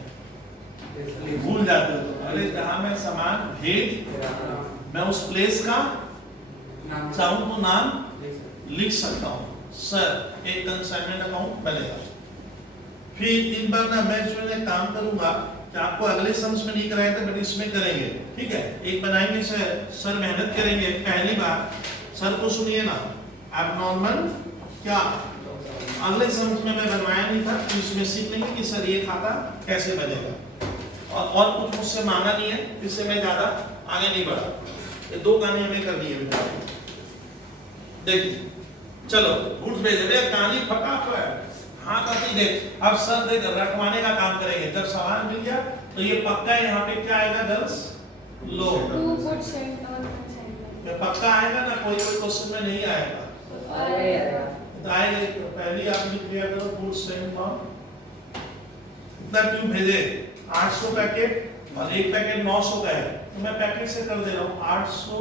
भूल जाते हो तो, अरे जहां मैं सामान भेज मैं उस प्लेस का चाहूं तो नाम लिख सकता हूं, सर एक कंसाइनमेंट अकाउंट बनेगा। फिर एक बार ना मैं इसमें काम करूंगा कि आपको अगले सम्स में नहीं कराए थे बट इसमें करेंगे, ठीक है, एक बनाएंगे सर मेहनत करेंगे, पहली बार सर को सुनिए ना, एबनॉर्मल क्या अगले सम्स में मैं बनवाया नहीं था, तो इसमें सीख लेंगे कि सर ये खाता कैसे बनेगा, और कुछ मुझसे मांगा नहीं है, इससे मैं ज्यादा आगे नहीं बढ़ा, ये दो कहानी हमें करनी है। देखिए चलो गुड्स भेज दे, कहानी फटाफट हाथ आती देख, अब सर देख रखवाने का काम करेंगे, जब सामान मिल गया तो ये पक्का है, यहाँ पे क्या आएगा गर्ल्स लो, टू गुड सेंट और कंसाइनमेंट, ये पक्का आएगा ना, कोई क्वेश्चन में नहीं आएगा, तो आएगा, पहले आप लिख दिया करो गुड्स सेंट और कितना ट्यूब भेजे 800 पैकेट, और एक पैकेट 900 का है, तो मैं पैकेट से कर दे रहा हूँ 800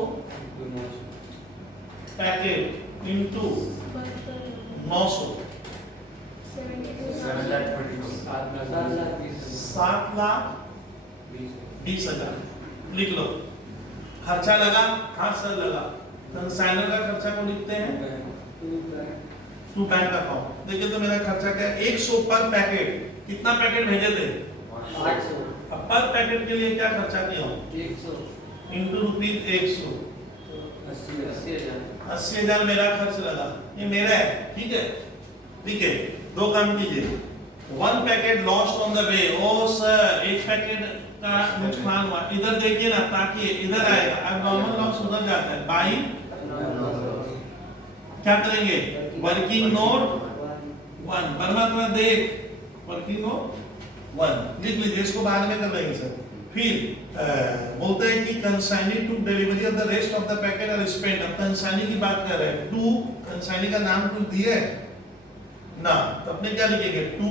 पैकेट इनटू 900, 7,20,000 लिख लो। खर्चा लगा, हाँ सर लगा, कंसाइनर का खर्चा को लिखते हैं टू बैंक अकाउंट। देखिए तो मेरा खर्चा क्या है 100 पर पैकेट, कितना पैकेट भेजे थे 800, अब पर पैकेट के लिए क्या खर्चा किया हूँ 100 इंटू रुपीज 100, 80,000 मेरा खर्च लगा, ये मेरा है, ठीक है, ठीक है। दो काम कीजिए, one packet lost on the way, oh sir एक पैकेट का नुकसान हुआ, इधर देखिए ना, ताकि इधर आएगा, अब नॉर्मल लॉस उधर जाता है, बाई क्या करेंगे वर्किंग नोट 1, बर्मा देख वर्किंग नोट 1 लिख लीजिए, इसको बाद में कर लेंगे सर। फिर बोलते हैं कि consignee to delivery of the rest of the packet और स्पेंड, अब कंसाइनी की बात कर रहे हैं, टू कंसाइनी का नाम कुछ दिया है ना, तो अपने क्या लिखेंगे टू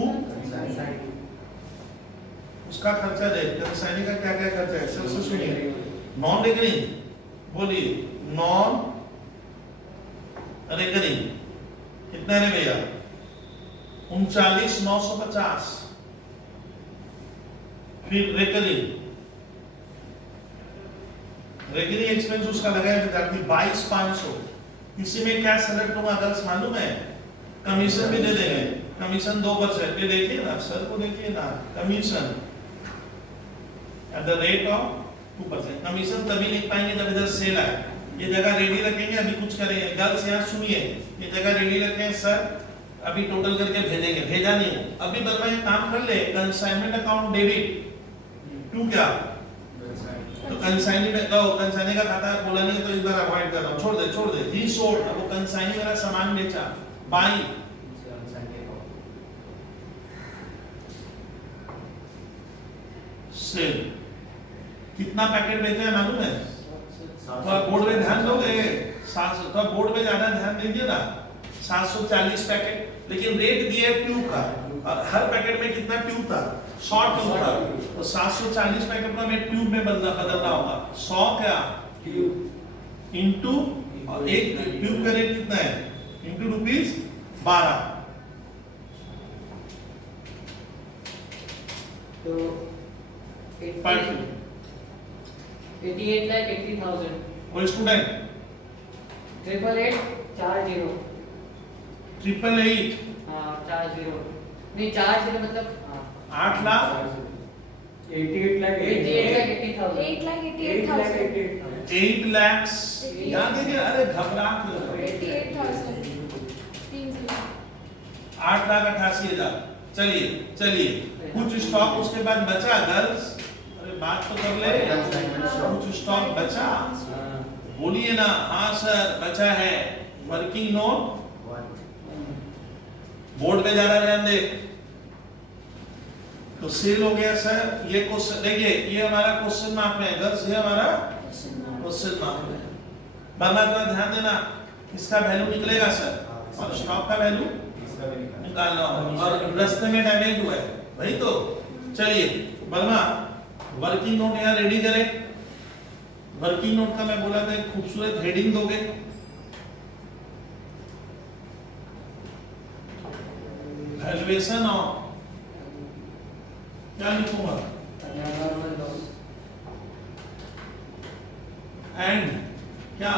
उसका खर्चा दे, कंसाइनी का क्या क्या खर्चा है सबसे सुनिए, नॉन रिकरिंग बोलिए, नॉन रिकरिंग कितना है भैया 39,950, फिर रिकरिंग एक्सपेंस उसका लगा है विद्यार्थी 22,500, इसी में क्या सेलेक्ट होगा गर्ल्स मालूम है, कमीशन भी दे देंगे, कमीशन 2%, ये देखिए ना सर को देखिए ना, commission at the rate of 2%, commission तभी लिख पाएंगे जब इधर सेल आए, ये जगह रेडी रखेंगे, अभी कुछ करेंगे गर्ल्स यहाँ सुनिए, ये जगह रेडी रखें सर, अभी टोटल करके भेजेंगे, भेजा नहीं अभी बल्कि ये काम कर ले, कंसाइनमेंट अकाउंट डेबिट टू क्या, तो कंसाइनी में कहो कंसाइनी का खाता खोला नहीं तो इस बार अवॉइड कर रहा हूं, छोड़ दे, ही सोल्ड, अब वो कंसाइनी मेरा सामान बेचा, बाई सेल, कितना पैकेट बेचा है मालूम है? थोड़ा बोर्ड में ध्यान दोगे, 700, थोड़ा बोर्ड में ज्यादा ध्यान दीजिए ना। 740 पैकेट, लेकिन रेट दिया है ट्यूब का, और हर पैकेट में कितना ट्यूब था? 100 ट्यूब था। तो 740 पैकेट में हमें ट्यूब में बदलना होगा। 100 क्या इंटू, और एक ट्यूब का रेट कितना है? Into rupees 12। तो 88,80,000। कोई स्टूडेंट 88840। 888 हाँ 40 नहीं 40 मतलब 8 लाख 88,80,000। 8,88,000. 8 lakhs। याद है कि अरे घबरा क्यों? 88,000. 30. 8,88,000। चलिए चलिए, कुछ स्टॉक उसके बाद बचा गर्ल्स? अरे बात तो कर ले। कुछ स्टॉक बचा? बोलिए ना। हाँ सर बचा है। वर्किंग नोट बोर्ड पे ज्यादा ध्यान दे। तो सेल हो गया सर। ये क्वेश्चन देखिए, ये हमारा क्वेश्चन मार्क में है गर्ल्स, ये हमारा क्वेश्चन मार्क में है। बाबा थोड़ा ध्यान देना, इसका वैल्यू निकलेगा सर, और स्टॉक का वैल्यू निकालना होगा, और रास्ते में डैमेज हुआ है वही तो। चलिए वर्मा, वर्किंग नोट यहाँ रेडी करें। वर्किंग नोट का मैं बोला था एक खूबसूरत हेडिंग दोगे। वैल्यूएशन ऑफ, क्या लिखूंगा? एंड क्या?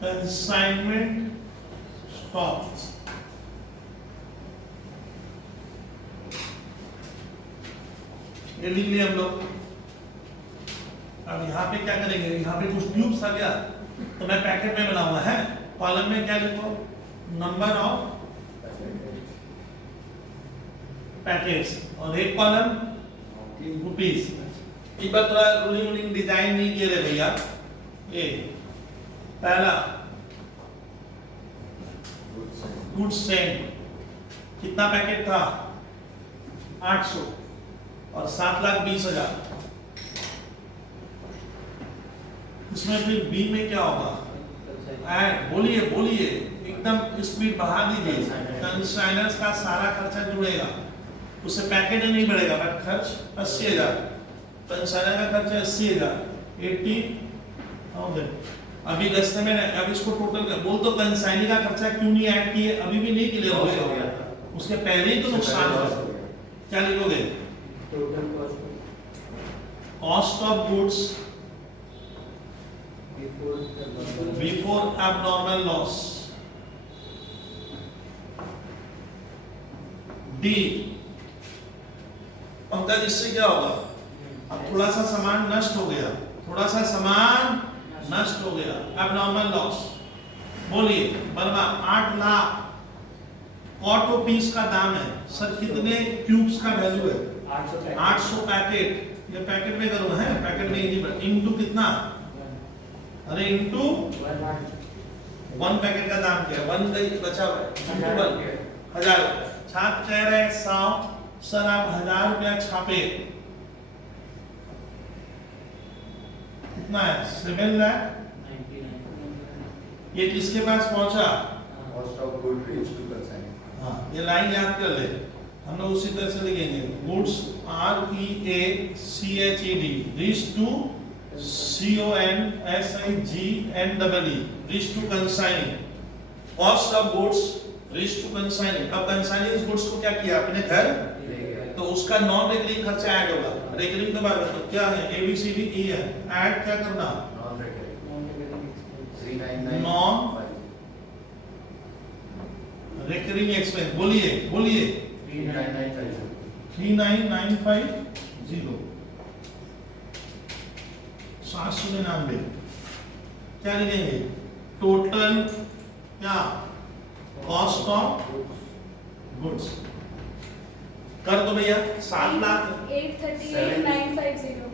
Consignment stocks. ये लिख लिया हम लोग। अब यहाँ पे क्या करेंगे? यहाँ पे कुछ ट्यूब्स आ गया तो मैं पैकेट में बनाऊंगा है। कॉलम में क्या लिखो? नंबर ऑफ पैकेट्स, और एक कॉलम रुपीस। एक बार थोड़ा रूलिंग डिजाइन नहीं किए रे भैया। ए पहला गुड सेंट, कितना पैकेट था? 800, और 7,20,000। इसमें फिर बी में क्या होगा? ऐड, बोलिए बोलिए, एकदम स्पीड बढ़ा दीजिए। कंसाइनर्स का सारा खर्चा जुड़ेगा, उससे पैकेट नहीं बढ़ेगा, बट खर्च 80,000। कंसाइनर का खर्चा 80,000, 80,000। अभी रास्ते में अब इसको टोटल कर बोल तो। कंसाइनर का खर्चा क्यों नहीं ऐड किए? अभी भी नहीं क्लियर हो गया, उसके पहले ही तो नुकसान हो गया। क्या लिखोगे? Cost of goods before abnormal loss. D, Pankaj इससे क्या होगा? अब थोड़ा सा सामान नष्ट हो गया, थोड़ा सा सामान नष्ट हो गया, एबनॉर्मल लॉस। बोलिए वर्मा, 8 लाख ऑटो पीस का दाम है सर। कितने क्यूब्स का वैल्यू है? 800 पैकेट। ये पैकेट में करूंगा है, पैकेट में इजी, इनटू कितना? अरे इनटू 1 पैकेट का दाम क्या है? 1 बचा हुआ है, इनटू 1 1000। छाप कह रहे हैं 100 सर, आप 1000 रुपया छापे, कितना है? 7 लाख। ये किसके पास पहुंचा? Cost of good reach to consignment. हाँ, ये लाइन याद कर ले, हम लोग उसी तरह से लिखेंगे। Goods REACHED reach to CONSIGNEE reach to consigning. Cost of goods reach to consigning. अब कंसाइनिंग गुड्स को क्या किया? अपने घर, तो उसका नॉन रेकरिंग खर्चा ऐड होगा। रेकरिंग के बाद तो क्या है? ABCDE है। ऐड क्या करना? Non recurring expense. बोलिए बोलिए 39950। 799। क्या लिखेंगे? टोटल क्या? Cost of goods. कर दो भैया। 7 लाख 838,950.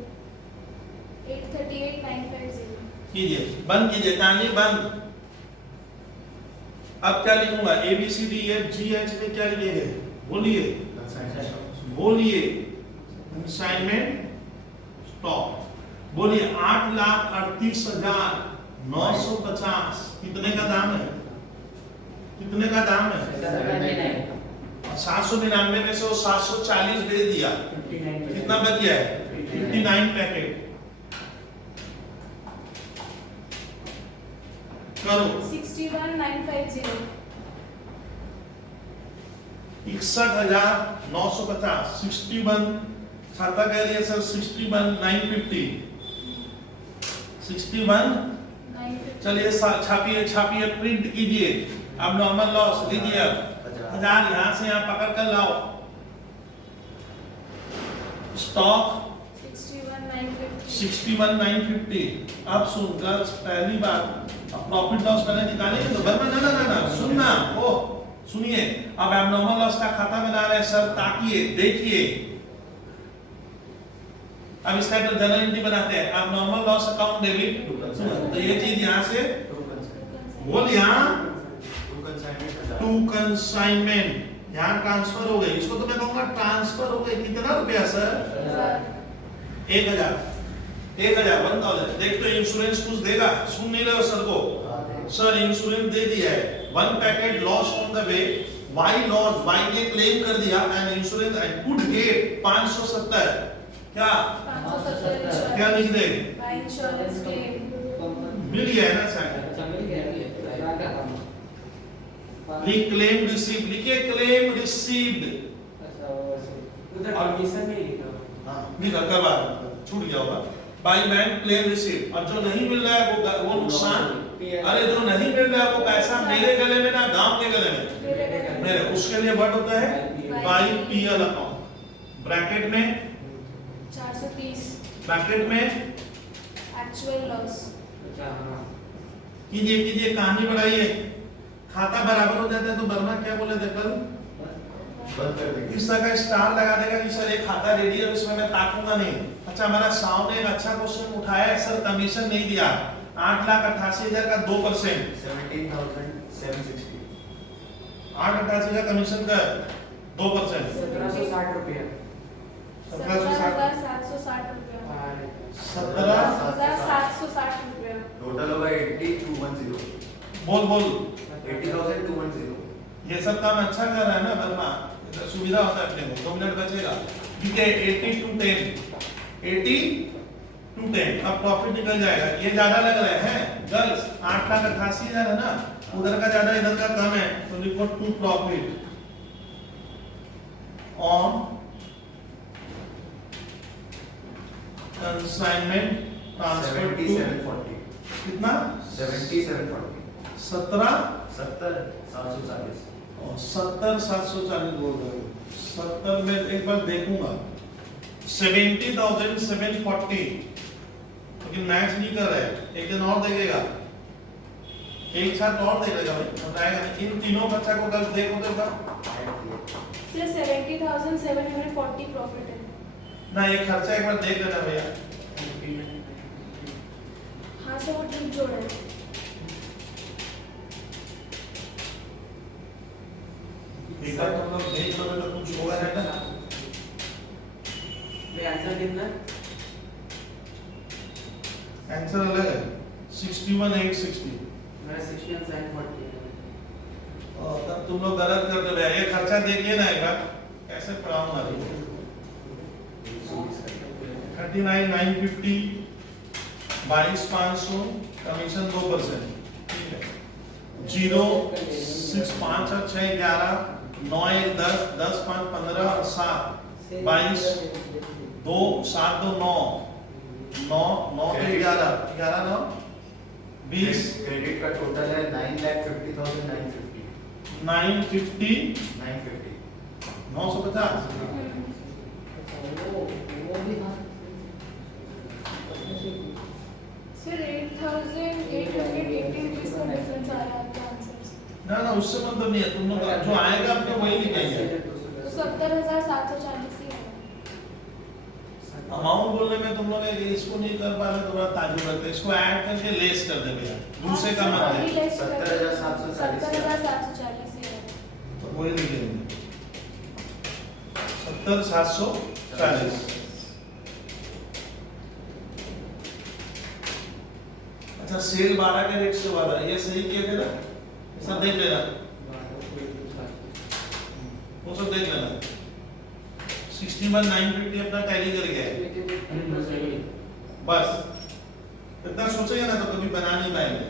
838,950. कीजिए, बंद कीजिए कहानी, बंद। अब क्या लिखूंगा? ABCDEFGH में क्या लिखेंगे? बोलिए। बोलिए कंसाइनमेंट स्टॉक। बोलिए 8,38,950 कितने का दाम है? कितने का दाम है? 799 में से वो 740 दे दिया, कितना बच गया है? 59 पैकेट। करो 61,950 61,950 61 खाता कह दिया सर 61,950 61 950 चलिए छापिए छापिए प्रिंट कीजिए। अब नॉर्मल लॉस लीजिए, अब 1000 यहाँ से यहाँ पकड़ कर लाओ। स्टॉक 61,950 61,950। अब सुन गर्ल्स, पहली बार प्रॉफिट लॉस पहले निकालेंगे तो ना ना ना ना सुनना, ओ सुनिए। अब एबनॉर्मल लॉस का खाता बना रहे हैं सर, ताकिए देखिए। अब इसका तो जनरल एंट्री बनाते हैं, एबनॉर्मल लॉस अकाउंट डेबिट। तो ये चीज यहाँ से बोल, यहाँ टू कंसाइनमेंट, यहाँ ट्रांसफर हो गई। इसको तो मैं कहूंगा ट्रांसफर हो गई। कितना रुपया सर? 1,000 1000 देख तो इंश्योरेंस कुछ देगा? सुन नहीं रहे हो सर को? सर इंश्योरेंस दे दिया है। 1 packet loss on the way, Y loss, Y ने क्लेम कर दिया and insurance I could get 570। क्या 570 क्या लिख दे? बाय इंश्योरेंस क्लेम मिल गया है ना सर? लिख क्लेम रिसीव्ड, लिखिए क्लेम रिसीव्ड। उधर कमीशन नहीं लिखा। हाँ लिखा, करवा छूट गया होगा। By bank claim received. और जो नहीं मिल रहा है वो नुकसान, अरे जो नहीं मिल रहा है वो पैसा मेरे गले में ना गांव के गले में, मेरे उसके लिए वर्ड होता है बाई पीएल अकाउंट। ब्रैकेट में 430 ब्रैकेट में एक्चुअल लॉस। कीजिए कीजिए, कहानी बढ़ाइए। खाता बराबर हो जाता है तो वर्मा क्या बोले थे कल? बंद कर देंगे। इस तरह का स्टार लगा देगा कि सर ये खाता रेडी है, उसमें मैं ताकूंगा नहीं। अच्छा हमारा साहब ने एक अच्छा क्वेश्चन उठाया है, सर कमीशन नहीं दिया। 8,88,000 का 2%, 17,760। 8,88,000 का कमीशन का 2%, 1760 रुपया। 17,760 रुपया। 17,760 रुपया। टोटल होगा 80,210। बोल बोल। 80,210। ये सब काम अच्छा कर रहा है ना वर्मा, इधर सुविधा होता है अपने को। 2 मिनट बचेगा, ठीक है। 80 to 10, 80 to 10। अब प्रॉफिट निकल जाएगा। ये ज्यादा लग रहा है गर्ल्स, 8,88,000 है ना, उधर का ज्यादा इधर का कम है, तो लिखो to profit on consignment transfer to 7740। कितना? 7740। 17,740 और 70,740 बोल रहे हो। 70 में एक बार देखूंगा 70,740, लेकिन मैच नहीं कर रहा है। एक दिन और देखेगा, एक साथ और देखेगा भाई, बताएगा नहीं। इन तीनों बच्चा को कल देखो तो सिर्फ 70,740 प्रॉफिट है। ना ये खर्चा एक बार देख लेना भैया। हाँ सर वो ट्रिप जोड़ा है। एक बार तुम लोग देख लो तो कुछ होगा नहीं ना। आंसर कितना? आंसर अलग है, 61,860। मेरा 61,740 है। और तब तुम लोग गलत कर दे भैया। ये खर्चा देखिए ना एक बार, कैसे पढ़ाऊंगा। 39,950, 22,500, कमीशन 2%, ठीक है। 0 6 5 और 6 11 9 1 10 10 5 15 और 7 22 2 7 2 9 9 9 11 11 9 20 क्रेडिट का टोटल है 9,50,950। 950 950। 950। सर 8,880 रुपीस का डिफरेंस आ रहा है आपके आंसर से। ना ना उससे मतलब नहीं है, तुम लोग जो आएगा अपने वही लिखेंगे। तो 70,740 ही है। अमाउंट बोलने में तुम लोग इसको नहीं कर पा रहे तो बड़ा ताजुब लगता है। इसको ऐड करके लेस कर दे भैया, दूसरे का मत है। 70,740 ही है। तो वही लिखेंगे। 70,740। अच्छा सेल 12 के रेट से हुआ था, ये सही किए थे ना, सब देख लेना, वो सब देख लेना। 61,950 अपना टैली कर गया है। बस इतना सोचेंगे ना तो कभी बना नहीं पाएंगे,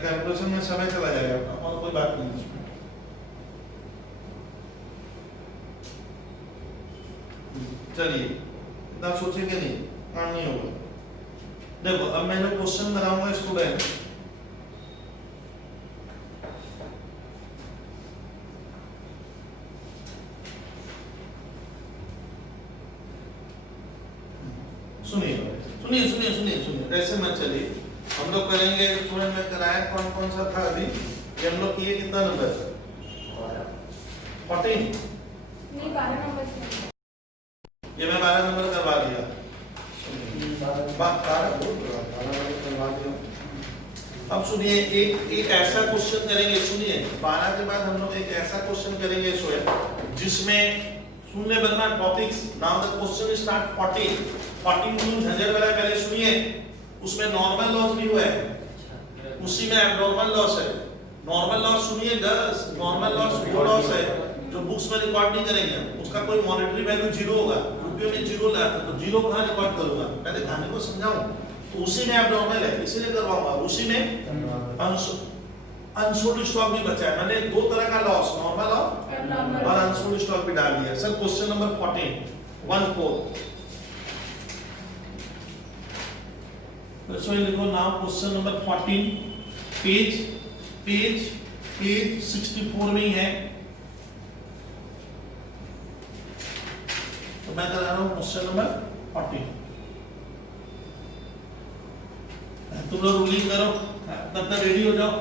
कैलकुलेशन में समय चला जाएगा अपना, और कोई बात नहीं उसमें। चलिए इतना सोचेंगे नहीं, काम नहीं होगा। देखो अब मैंने क्वेश्चन बनाऊंगा स्टूडेंट, सुनिए सुनिए सुनिए सुनिए सुनिए, ऐसे मत चलिए। हम लोग करेंगे स्टूडेंट में कराया कौन कौन सा था अभी, ये हम लोग किए कितना नंबर 14, नहीं 12 नंबर से। ये मैं 12 नंबर करवा दिया। अब सुनिए एक ऐसा क्वेश्चन करेंगे, सुनिए 12 के बाद हम लोग एक ऐसा क्वेश्चन करेंगे सोया जिसमें सुनने बनना topics. Now the question start 14 में झंझट वाला पहले सुनिए, उसमें नॉर्मल लॉस भी हुआ है, उसी में एब्नॉर्मल लॉस है। नॉर्मल लॉस सुनिए 10, नॉर्मल लॉस वो लॉस है जो बुक्स में रिकॉर्ड नहीं करेंगे, उसका कोई मॉनेटरी वैल्यू जीरो होगा, रुपये में जीरो लाता तो जीरो कहाँ रिकॉर्ड करूंगा, पहले खाने को समझाऊं। तो उसी में एब्नॉर्मल है इसीलिए करवाऊंगा, उसी में अनसोल्ड स्टॉक भी बचा है। मैंने दो तरह का लॉस, नॉर्मल और अनसोल्ड स्टॉक भी डाल दिया। सर क्वेश्चन नंबर 14 so लिखो नाउ क्वेश्चन नंबर 14 पेज 64 में ही है। तो मैं कर रहा हूं क्वेश्चन नंबर 14, तुम लोग रूलिंग करो तब तक रेडी हो जाओ।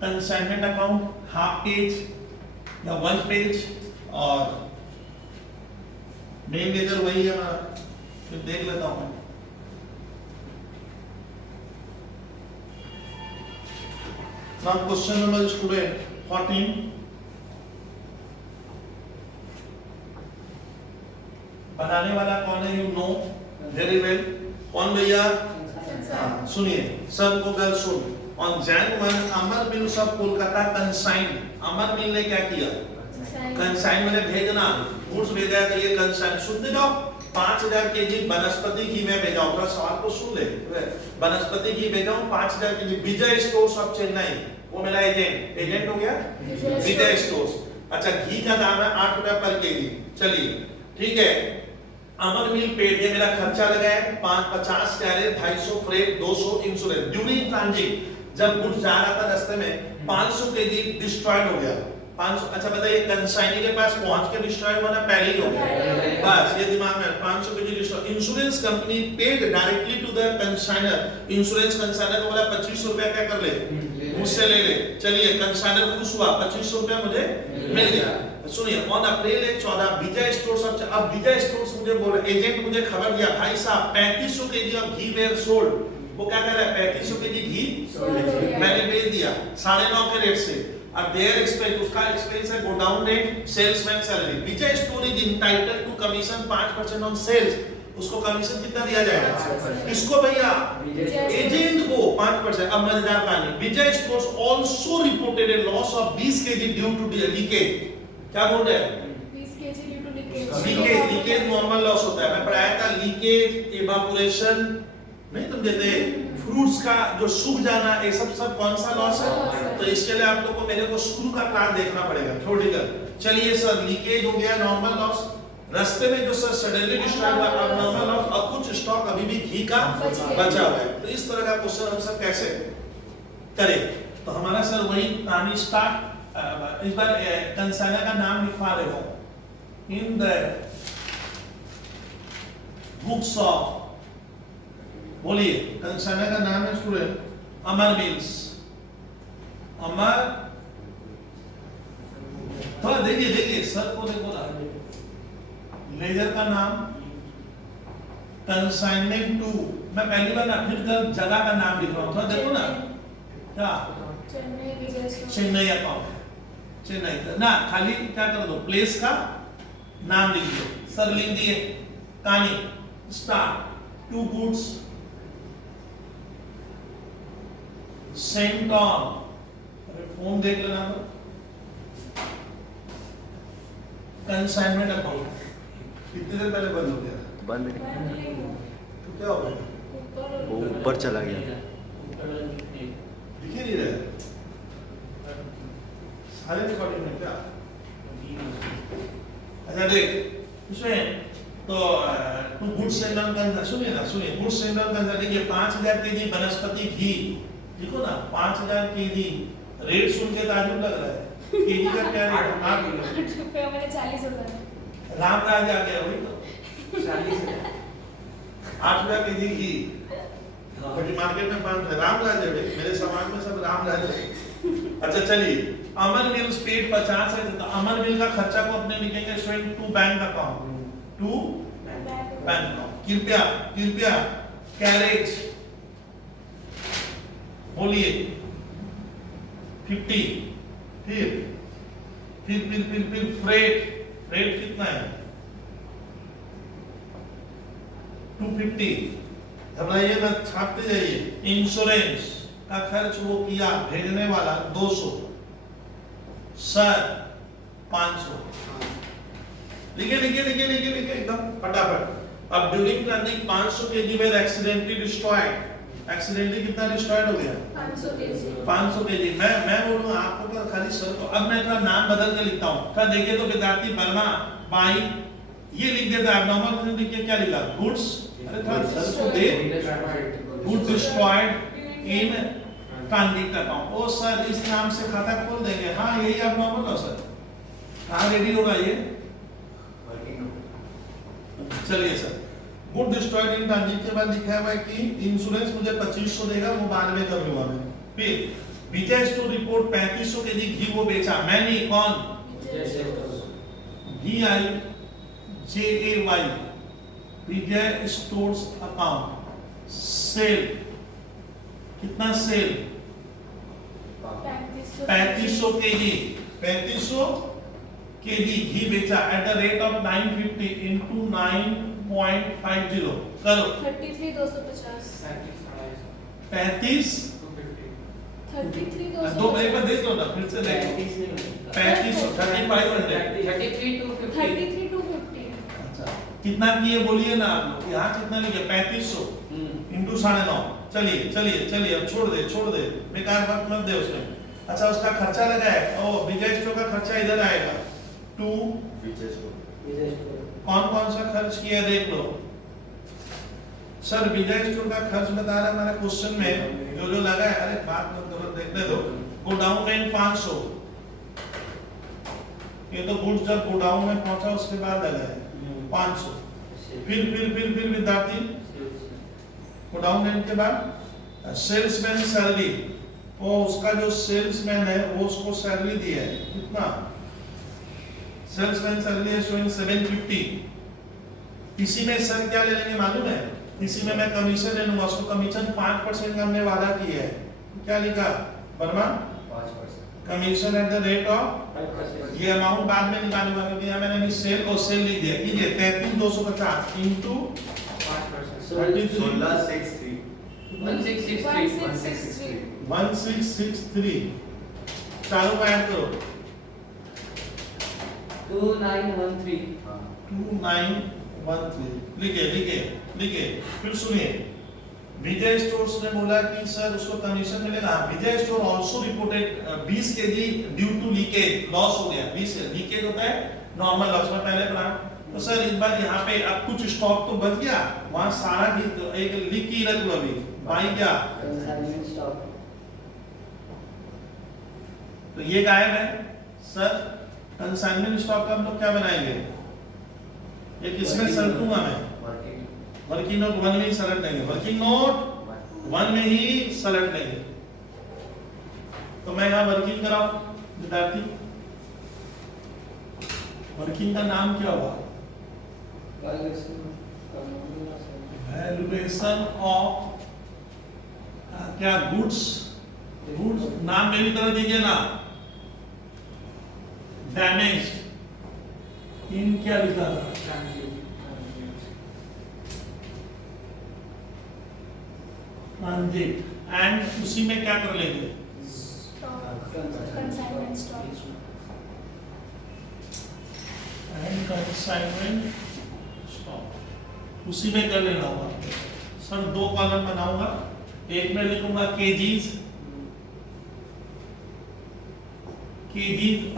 कंसाइनमेंट अकाउंट हाफ पेज या 1 पेज, और मेन लेजर वही है हमारा, फिर देख लेता हूं मैं। Now question number student 14, बनाने वाला कौन है, यू नो वेरी वेल। कौन भैया, सुनिए सबको गल सुन। ऑन Jan 1 अमर मिल सब कोलकाता कंसाइन, अमर मिल ने क्या किया, कंसाइन मैंने भेजना, गुड्स भेजा है तो ये कंसाइन। सुनते जाओ 5000 केजी वनस्पति घी में भेजा हूं, सवाल को सुन ले। वनस्पति घी भेजा हूं 5000 KG, Vijay stores of Chennai, वो मेरा एजेंट हो गया विजय स्टोर्स। अच्छा घी का दाम है 8 रुपए पर केजी, चलिए ठीक है। अमर मिल पेड, ये मेरा खर्चा लगा है 50 carriage, 250 freight, 200 insurance. During transit जब गुड्स जा रहा था रास्ते में 500 केजी डिस्ट्रॉयड हो गया, 500। अच्छा बताइए कंसाइनी के पास पहुंच के डिस्ट्रॉय होना पहले ही हो गया, बस ये दिमाग में 500 KG destroy. Insurance company paid directly to the consignor, insurance consignor को बोला 2500 रुपया क्या कर ले, मुझसे ले ले। चलिए कंसाइनर खुश हुआ, 2500 रुपया मुझे मिल गया। सुनिए ऑन अप्रैल 14 विजय स्टोर्स, अब विजय स्टोर्स मुझे बोल रहे, एजेंट मुझे खबर दिया भाई साहब 3500 KG of ghee were sold. वो क्या कह रहा है 3500 केजी घी मैंने बेच दिया 9.5 के रेट से। अब देयर एक्सपेंस, उसका एक्सपेंस है godown rate, salesman salary. Vijay store is entitled to commission 5% on sales, उसको कमीशन कितना दिया जाएगा, किसको भैया, एजेंट को 5%। अब मजेदार कहानी, Vijay stores also reported a loss of 20 kg due to leakage. क्या बोल रहे हैं, 20 kg due to leakage. Leakage normal loss होता है, मैं पढ़ाया था लीकेज, इवापोरेशन, नहीं तुम कहते फ्रूट्स का जो सूख जाना, ये सब कौन सा लॉस है। तो इसके लिए आप लोग को मेरे को शुरू का क्लास देखना पड़ेगा थ्योरेटिकल। चलिए सर लीकेज हो गया, नॉर्मल लॉस, रास्ते में जो सर सडनली डिस्ट्रॉय हुआ नॉर्मल लॉस, और कुछ स्टॉक अभी भी घी का बचा हुआ है। तो इस तरह का क्वेश्चन हम सब कैसे करें। तो हमारा सर वही कहानी स्टार्ट। इस बार कंसाइनर का नाम लिखवा रहे हो इन द बुक्स ऑफ, बोलिए कंसाइनर का नाम है स्टूडेंट अमर मिल्स। अमर, थोड़ा देखिए सर को देखो ना, लेजर का नाम कंसाइनमेंट टू, मैं पहली बार ना फिर जगह का नाम लिख रहा हूँ, थोड़ा देखो ना, क्या चेन्नई विजय स्टोर, चेन्नई अकाउंट, चेन्नई ना, खाली क्या कर दो प्लेस का नाम लिख दो सर, लिख दिए। कहानी स्टार्ट। 2 goods sent on, अरे फोन देख लेना तो, कंसाइनमेंट अकाउंट कितने देर पहले बंद हो गया? बंद तो क्या हो गया? वो ऊपर चला गया। दिख ही नहीं रहा सारे रिकॉर्डिंग में क्या? अच्छा देख उसमें तो टू गुड सेंडर का सुनिए ना, सुनिए गुड सेंडर का देखिए 5000 केजी वनस्पति घी, देखो ना 5000 केजी, रेट सुन के ताजुब लग रहा है। केजी का क्या रेट है? 8 रुपए मैंने 40,000 राम राज आ गया वही तो 8 रुपया केजी घी, बड़ी मार्केट में 5 राम राज है भाई, मेरे समाज में सब राम राज है। अच्छा चलिए, अमर मिल्स पेड 50 है, तो अमर मिल का खर्चा को अपने लिखेंगे student to bank account, to bank account. कृपया कृपया कैरेज बोलिए 50, फिर फ्रेट, फ्रेट कितना है? 250। घबराइए मत, छापते जाइए। इंश्योरेंस का खर्च वो किया भेजने वाला 200, सर 500। लिखे लिखे लिखे लिखे लिखे एकदम फटाफट। अब ड्यूरिंग ट्रांजिट 500 केजी में एक्सीडेंटली डिस्ट्रॉयड, एक्सीडेंटली कितना डिस्ट्रॉयड हो गया? 500 केजी। 500 केजी। मैं बोलूँ आपको तो खाली सर को, अब मैं थोड़ा नाम बदल के लिखता हूँ। थोड़ा देखिए तो विद्यार्थी वर्मा बाई ये लिख देता है, नॉर्मल लिख के क्या लिखा? गुड्स, अरे थोड़ा सर को दे, goods destroyed in transit account. ओ सर इस नाम से खाता खोल देंगे। हाँ यही अब नॉर्मल हो सर। कहाँ रेडी होगा ये? चलिए sir, good destroyed in transit के बाद लिखा है कि इंश्योरेंस मुझे 2500 देगा, वो बाद में कर लूंगा मैं। फिर विजय स्टोर रिपोर्ट 3500 केजी घी वो बेचा, मैंने कौन? VIJAY विजय स्टोर्स अकाउंट सेल, कितना सेल? 3500 केजी, 3500 केजी घी बेचा at the rate of 950 into 9.50 करो 33,250 35 33,250 दो ब्रेक पर देख लो ना, फिर से देखो 3500 3500 33,250 अच्छा कितना किए बोलिए ना आप लोग, यहाँ कितना लिखे? 3500 into 9.5। चलिए चलिए चलिए अब छोड़ दे बेकार वक्त मत दे उसमें। अच्छा उसका खर्चा लगा है, ओ विजय स्टोर का खर्चा इधर आएगा। टू विजय स्टोर कौन कौन सा खर्च किया देख लो सर। विजय स्टोर का खर्च बता रहा है हमारे क्वेश्चन में, जो जो लगा है, अरे बात मत करो देखने दो। गोडाउन में 500, ये तो गुड्स जब गोडाउन में पहुंचा उसके बाद लगा है 500। फिर विद्यार्थी गोडाउन रेंट के बाद सेल्समैन सैलरी, वो उसका जो सेल्समैन है वो उसको सैलरी दिया है, कितना? सेल्समैन सैलरी है शोइंग 750। इसी में सर क्या ले लेंगे मालूम है? इसी में मैं कमीशन ले लूंगा, उसको कमीशन 5% का हमने वादा किया है। क्या लिखा Verma? 5%। Commission at the rate of, ये अमाउंट बाद में निकालूंगा क्योंकि यहाँ मैंने सेल और सेल लिख दिया। कीजिए 33,250 into 1663 1663 चारों को ऐड करो 2913 2913 लिखे। फिर सुनिए, विजय स्टोर्स ने बोला कि सर उसको कमीशन मिलेगा। Vijay store also reported 20 kg due to leakage, loss हो गया। 20 लीकेज होता है नॉर्मल लॉस में पहले पढ़ा। तो सर इस बार यहाँ पे अब कुछ स्टॉक तो बच गया, वहाँ सारा एक लिख के रख लो अभी भाई क्या, कंसाइनमेंट स्टॉक। तो ये गायब है सर। कंसाइनमेंट स्टॉक का हम लोग क्या बनाएंगे? ये किसमें सलटूंगा मैं? वर्किंग नोट 1 में ही सलट देंगे, वर्किंग नोट 1 में ही सलट देंगे। तो मैं यहाँ वर्किंग कराऊं विद्यार्थी, वर्किंग का नाम क्या हुआ? वैल्यूएशन ऑफ क्या गुड्स, नाम मेरी तरह दीजिए ना, डैमेज्ड इन क्या लिखा था? ट्रांजिट। एंड उसी में क्या कर लेंगे? Stock consignment stock and consignment stock उसी में कर लेना होगा। सर दो कॉलम बनाऊंगा, एक में लिखूंगा केजीज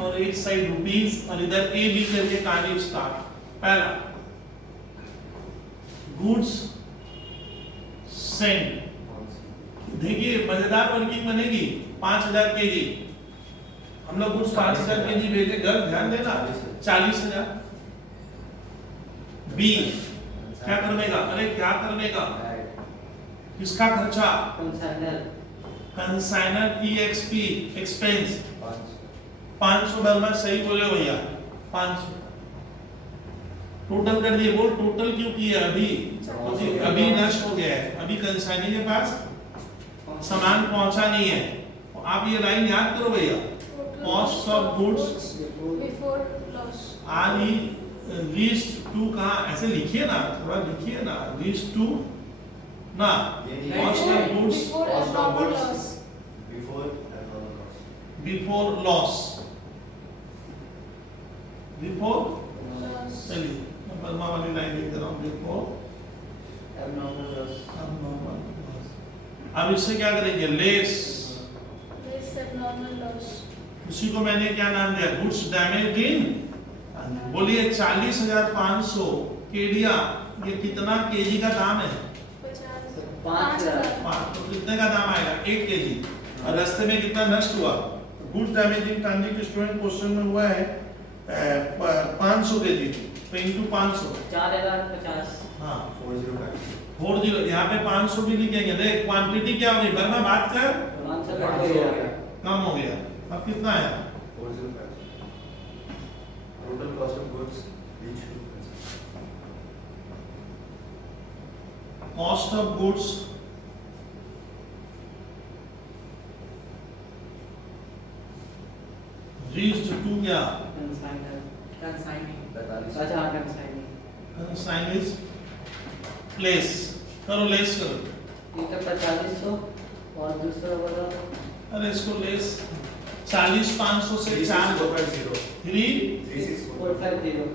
और एक साइड रुपीस और इधर ए बी करके कहानी स्टार्ट। पहला गुड्स सेंड, देखिए मजेदार वर्किंग बनेगी। 5000 केजी हम लोग गुड्स 5000 केजी भेजे, घर ध्यान देना 40,000। बी क्या करने का? अरे क्या करने का? किसका खर्चा? Consignor EXP expense 500 dollar. सही बोले भैया, 500 टोटल कर दिए। बोल टोटल क्यों किया? अभी अभी नष्ट हो गया है, अभी कंसाइनर के पास सामान पहुंचा नहीं है। आप ये लाइन याद करो भैया, cost of goods before loss are reached to, कहाँ ऐसे लिखिए ना, थोड़ा लिखिए ना, रीच्ड टू ना, cost of goods before abnormal loss before loss, before. loss चलिए मैं बर्मा वाली लाइन लिख दे रहा हूँ, बिफोर abnormal loss। अब इससे क्या करेंगे? लेस, this abnormal loss उसी को मैंने क्या नाम दिया? Goods damage in. बोलिए 40,500 केडिया, ये कितना केजी का दाम है? 5,000 तो कितने का दाम आएगा? 1 केजी। और रास्ते में कितना नष्ट हुआ? Goods damage in transit student question में हुआ है 500 केजी, तो इनटू 500 4050। हाँ 40। यहाँ पे 500 भी लिखेंगे। देख क्वांटिटी क्या होगी? बर्मा बात कर, कम हो गया। अब कितना है? Total cost of goods reached to cost of goods reached to क्या? Sign is place. करो लेस करो। 4500 और दूसरा वाला अरे इसको लेस 40,500 से 4 3। 450।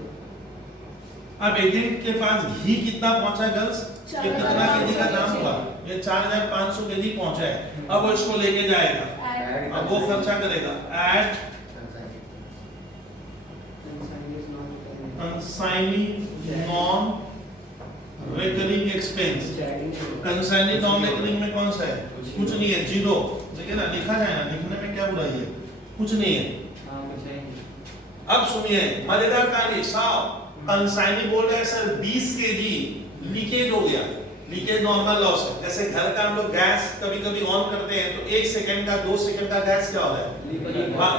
अब एजेंट के पास घी कितना पहुंचा गर्ल्स? कितना केजी का दाम हुआ? ये 4,500 केजी पहुंचा है। अब वो इसको लेके जाएगा, add अब वो खर्चा करेगा। Add consigning non recurring expense. Consigning non recurring में कौन सा है? कुछ नहीं है, जीरो। देखिए ना, लिखा जाए ना, लिखने में क्या बुराई है? कुछ नहीं है। अब सुनिए मजेदार कहानी। साहब कंसाइनिंग बोल रहे हैं सर 20 केजी लीकेज हो गया। लीकेज नॉर्मल लॉस है। जैसे घर का हम लोग गैस कभी कभी ऑन करते हैं तो 1 सेकंड का 2 सेकंड का गैस क्या होता है?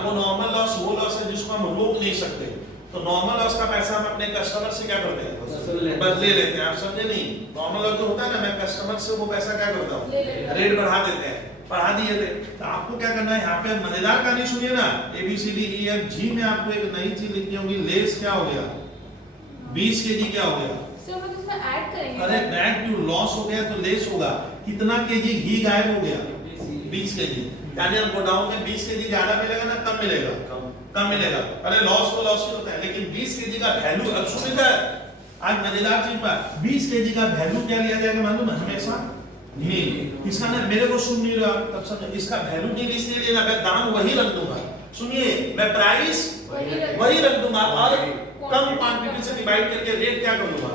वो नॉर्मल लॉस वो लॉस है जिसको हम रोक नहीं सकते। तो नॉर्मल लॉस का पैसा हम अपने कस्टमर से क्या करते हैं? बदले लेते हैं। आप समझे नहीं? नॉर्मल लॉस जो होता है ना, मैं कस्टमर से वो पैसा क्या करता हूँ? रेट बढ़ा देते हैं, बढ़ा दिए थे। तो आपको क्या करना है? यहाँ पे मजेदार कहानी सुनिए ना। ABCDEFG में आपको एक नई चीज लिखनी होगी। लेस क्या हो गया? 20 केजी क्या हो गया? सो हम उसमें ऐड करेंगे। अरे बैक टू लॉस हो गया तो लेस होगा। कितना केजी घी गायब हो गया? 20 केजी। यानी अब गोडाउन में 20 केजी ज्यादा मिलेगा ना कम मिलेगा? कम मिलेगा। अरे लॉस तो लॉस ही होता है, लेकिन 20 केजी का वैल्यू अब सुविधा है। आज मजेदार चीज पर 20 केजी का वैल्यू क्या लिया जाएगा मालूम है? हमेशा नील। इसका ना मेरे को सुन नहीं रहा तब समझ, इसका वैल्यू नील इसलिए लेना, मैं दाम वही रख दूंगा। सुनिए, मैं प्राइस वही रख दूंगा और कम क्वांटिटी से डिवाइड करके रेट क्या कर दूंगा?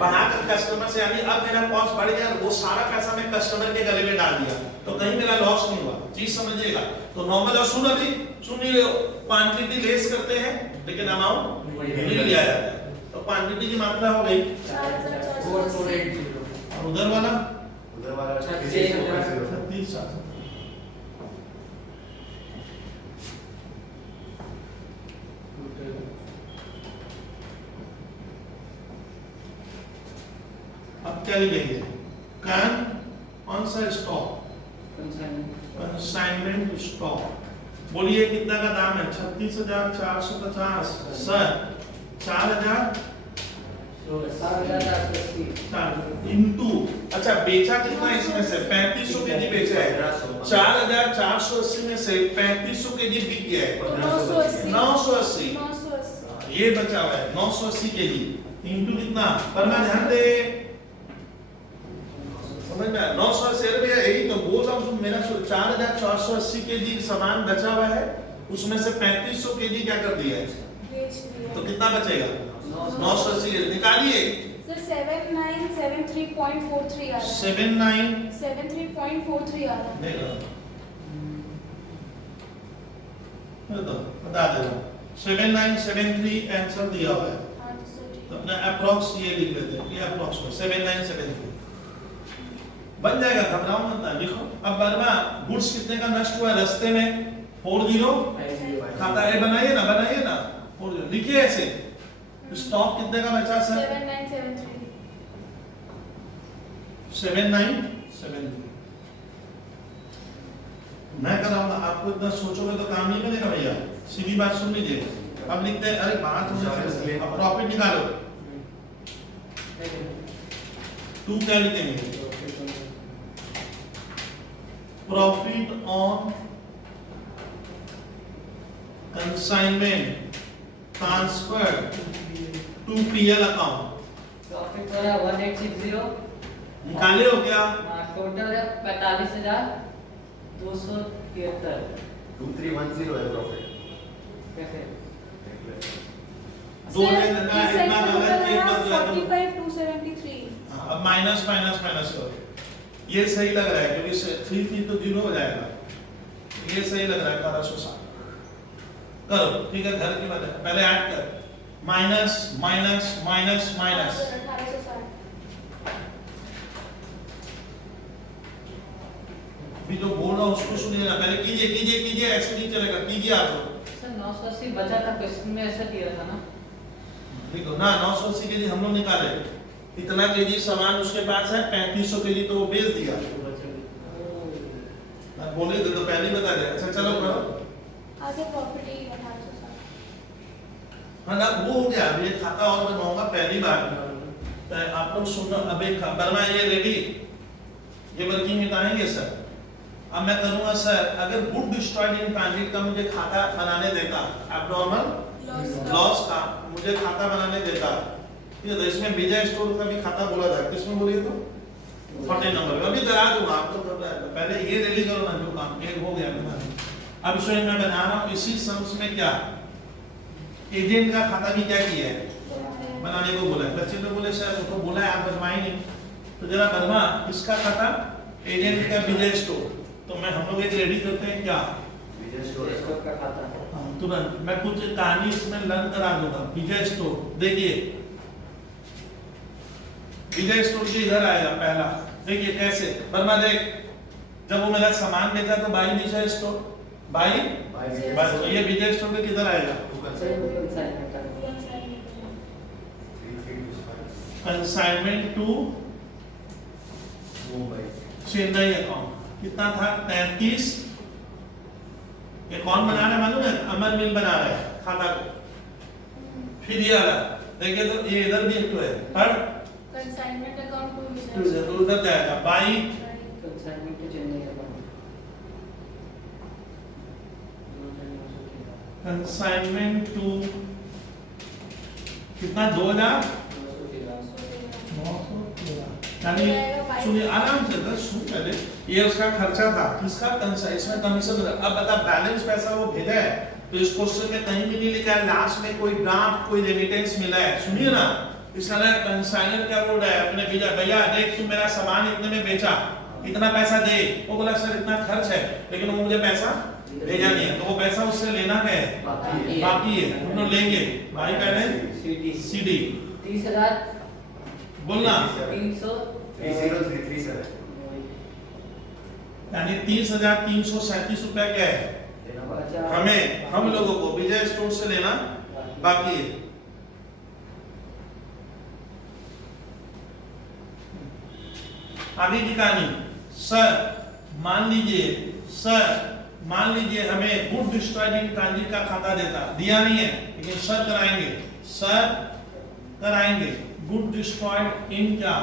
बढ़ाकर कस्टमर से। यानी अब मेरा कॉस्ट बढ़ गया, वो सारा पैसा मैं कस्टमर के गले में डाल दिया, तो कहीं मेरा लॉस नहीं हुआ। चीज समझिएगा। तो नॉर्मल लॉस सुन, अभी सुन नहीं रहे हो? क्वांटिटी लेस करते हैं लेकिन अमाउंट नहीं लिया जाता है। तो क्वांटिटी की मात्रा हो गई 4,480 और उधर वाला 36,450। 36,450। अब क्या लिखेंगे? कैन कौन सा स्टॉक? Consignment stock. बोलिए कितना का दाम है? 36,450 सर 4000 7,480 इंटू, अच्छा बेचा कितना इसमें से 3500 केजी बेचा है, 4480 में से 3500 केजी बिक गया है, 980 980 ये बचा हुआ है 980 केजी इंटू कितना, पर मैं ध्यान दे समझ में आया 980 रुपया, यही तो बोल रहा हूँ मेरा 4480 केजी सामान बचा हुआ है, उसमें से 3500 केजी क्या कर दिया है, बेच दिया। तो कितना बचेगा 980 केजी निकालिए। सर 7973.43 आ रहा है। 79 73.43 आ रहा है। नहीं रहा तो बता दे रहा हूँ 7973 आंसर दिया हुआ है, हाँ तो सर ठीक तो अपना अप्रॉक्स ये लिख लेते हैं, ये अप्रॉक्स में 7973 बन जाएगा, घबराओ मत ना, लिखो। अब वर्मा गुड्स कितने का नष्ट हुआ रास्ते में 40 खाता है, बनाइए ना 40 लिखिए ऐसे। स्टॉक कितने का बचा सर 7973 मैं कराऊंगा, आपको इतना सोचोगे तो काम नहीं बनेगा भैया, सीधी बात सुन लीजिए। अब लिखते हैं, अरे बात हो जाए, अब प्रॉफिट निकालो, 2 क्या लिखेंगे, profit on consignment transfer to PL account, profit हो रहा है 1860, निकाले हो क्या, टोटल है 45,273। 2310 है प्रॉफिट। कैसे दो ने ना इतना गलत एक बात लगा 45,273। अब माइनस करो, ये सही लग रहा है क्योंकि 3 तो 0 हो जाएगा, ये सही लग रहा है 1860 करो, ठीक है घर की बात है, पहले ऐड कर माइनस माइनस माइनस माइनस 1860। भी जो बोल रहा हूँ उसको सुनिए ना, पहले कीजिए ऐसे नहीं चलेगा, कीजिए आप लोग। सर 980 बचा था, क्वेश्चन में ऐसा दिया था ना। देखो ना 980 केजी हम लोग निकाले, इतना केजी सामान उसके पास है, 3500 केजी तो वो बेच दिया, बोले तो पहले ही बता दे। अच्छा चलो करो, आगे प्रॉफिट ही 1860। हाँ ना वो हो गया, अभी एक खाता और बनवाऊंगा पहली बार, तो आप लोग सुनो। अब एक बर्मा ये रेडी, ये वर्किंग बताएंगे सर। अब मैं करूंगा सर, अगर गुड डिस्ट्रॉयड इन ट्रांजिट का मुझे खाता बनाने देता, एब्नॉर्मल लॉस का मुझे खाता बनाने देता, ठीक है, तो इसमें विजय स्टोर का भी खाता बोला था, किसमें बोलिए तो 40 नंबर में, अभी करा दूंगा आपको, पहले ये रेडी करो ना, जो काम एक हो गया बना। अब इसमें मैं बना रहा हूँ इसी सम्स में क्या एजेंट का खाता भी क्या किया है बनाने को बोला है, बच्चे तो बोले सर वो तो बोला है आप बनवाए नहीं, तो जरा बनवा किसका खाता, एजेंट का विजय स्टोर, तो मैं हम लोग एक रेडी करते हैं क्या विजय स्टोर स्टॉक का खाता है। तुरंत मैं कुछ कहानी इसमें लर्न करा दूंगा। विजय स्टोर देखिए, विजय स्टोर के इधर आएगा पहला, देखिए कैसे वर्मा देख, जब वो मेरा सामान बेचा तो by Vijay store, by bus ये विजय स्टोर के किधर आएगा, कंसाइनमेंट टू चेन्नई अकाउंट, कितना था 33, ये कौन बना रहा है मालूम है, अमर मिल बना रहा है खाता को, फिर ये वाला देखिए तो ये इधर भी एक है, पर कंसाइनमेंट अकाउंट टू तो उधर जाएगा by consignment to Chennai account, consignment to कितना 2000 यानी सुनिए आराम से बस सुन पहले, ये उसका खर्चा था किसका कंसा, इसमें कमीशन। अब बता बैलेंस पैसा वो भेजा है, तो इस क्वेश्चन में कहीं भी नहीं लिखा है लास्ट में कोई ड्राफ्ट कोई रेमिटेंस मिला है, सुनिए ना, इसलिए कंसाइनर क्या बोल रहा है अपने भेजा, भैया देख तू मेरा सामान इतने में बेचा, इतना पैसा दे, वो बोला सर इतना खर्च है लेकिन वो मुझे पैसा भेजा नहीं है, तो वो पैसा उससे लेना क्या है, बाकी है, हम लोग लेंगे भाई पहले सीडी 30,000 बोलना 30337 यानी 30,337 रुपया क्या है हमें, हम लोगों को विजय स्टोर से लेना बाकी है। आगे की कहानी, सर मान लीजिए हमें गुड डिस्ट्रॉयड इन ट्रांजिट का खाता देता, दिया नहीं है लेकिन सर कराएंगे, सर कराएंगे गुड डिस्ट्रॉयड इन क्या,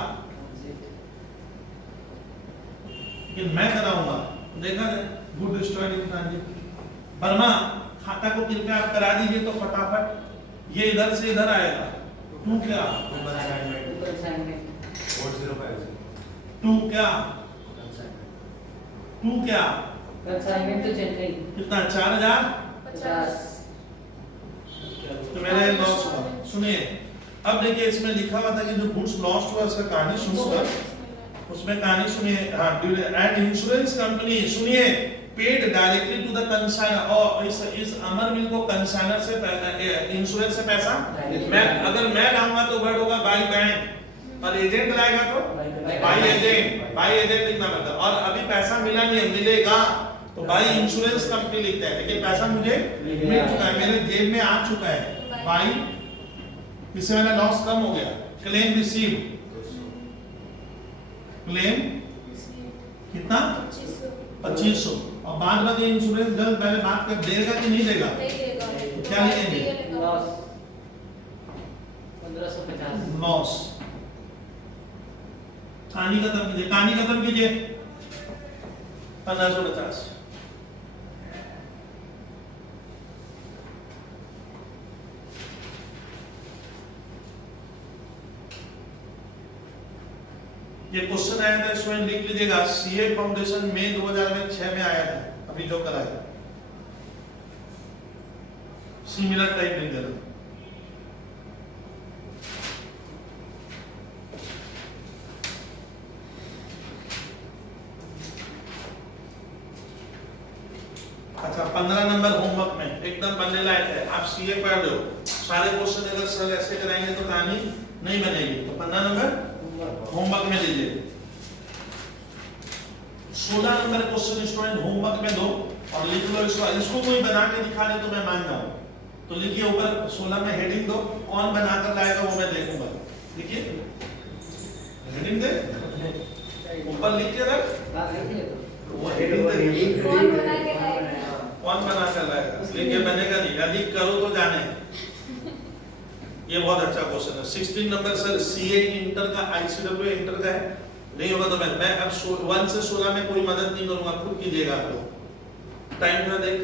कि मैं कराऊंगा, देखा जाए good destroyed in transit. Verma खाता को कृपया आप करा दीजिए तो फटाफट, ये इधर से इधर आएगा। टू क्या, कंसाइनमेंट 4050 टू क्या, टू क्या, कंसाइनमेंट टू जनरल कितना 4000। 50 तो मेरे लॉस हुआ। सुनिए अब देखिए इसमें लिखा हुआ था कि जो गुड्स लॉस्ट हुआ उसका कहानी सुनिए, उसमें कहानी सुनिए। हाँ, एंड इंश्योरेंस कंपनी सुनिए paid directly to the consignor, और इस अमर मिल को कंसाइनर से इंश्योरेंस से पैसा, मैं अगर मैं लाऊंगा तो वर्ड होगा बाय बैंक, और एजेंट लाएगा तो बाय एजेंट, बाय एजेंट लिखना पड़ता है। और अभी पैसा मिला नहीं है, मिलेगा तो बाय इंश्योरेंस कंपनी लिखते हैं, लेकिन पैसा मुझे मिल चुका है, मेरे जेब में आ चुका है। बाय, इससे मेरा लॉस कम हो गया। क्लेम रिसीव, क्लेम कितना 2500, और बाद में इंश्योरेंस जल्द पहले बात कर देगा कि नहीं देगा, क्या लिखेंगे लॉस 1550 लॉस। कहानी खत्म कीजिए, कहानी खत्म कीजिए 1550। ये क्वेश्चन आया था, इसमें लिख लीजिएगा सीए फाउंडेशन में 2006 में आया था, अभी जो कराया सिमिलर टाइप लिख देना। अच्छा 15 नंबर होमवर्क में एकदम बनने लायक है, आप सीए पढ़ रहे हो, सारे क्वेश्चन अगर सर ऐसे कराएंगे तो कहानी नहीं बनेगी। तो 15 नंबर होमवर्क में लीजिए। 16 नंबर क्वेश्चन स्टूडेंट होमवर्क में दो और लिख लो इसको कोई बना के दिखा दे तो मैं मान जाऊं। तो लिखिए ऊपर 16 में हेडिंग दो, कौन बनाकर लाएगा वो मैं देखूंगा। लिखिए हेडिंग दे, ऊपर लिख के रख, वो हेडिंग दे, कौन बना के लाएगा, कौन बना कर लाएगा, लिखिए बनेगा नहीं, यदि करो तो जाने। ये बहुत अच्छा क्वेश्चन है। 16 नंबर सर सीए इंटर का, आईसीडब्ल्यू इंटर का है, नहीं होगा तो मैं अब 1 से 16 में कोई मदद नहीं करूंगा, खुद कीजिएगा आप लोग। टाइम ना देख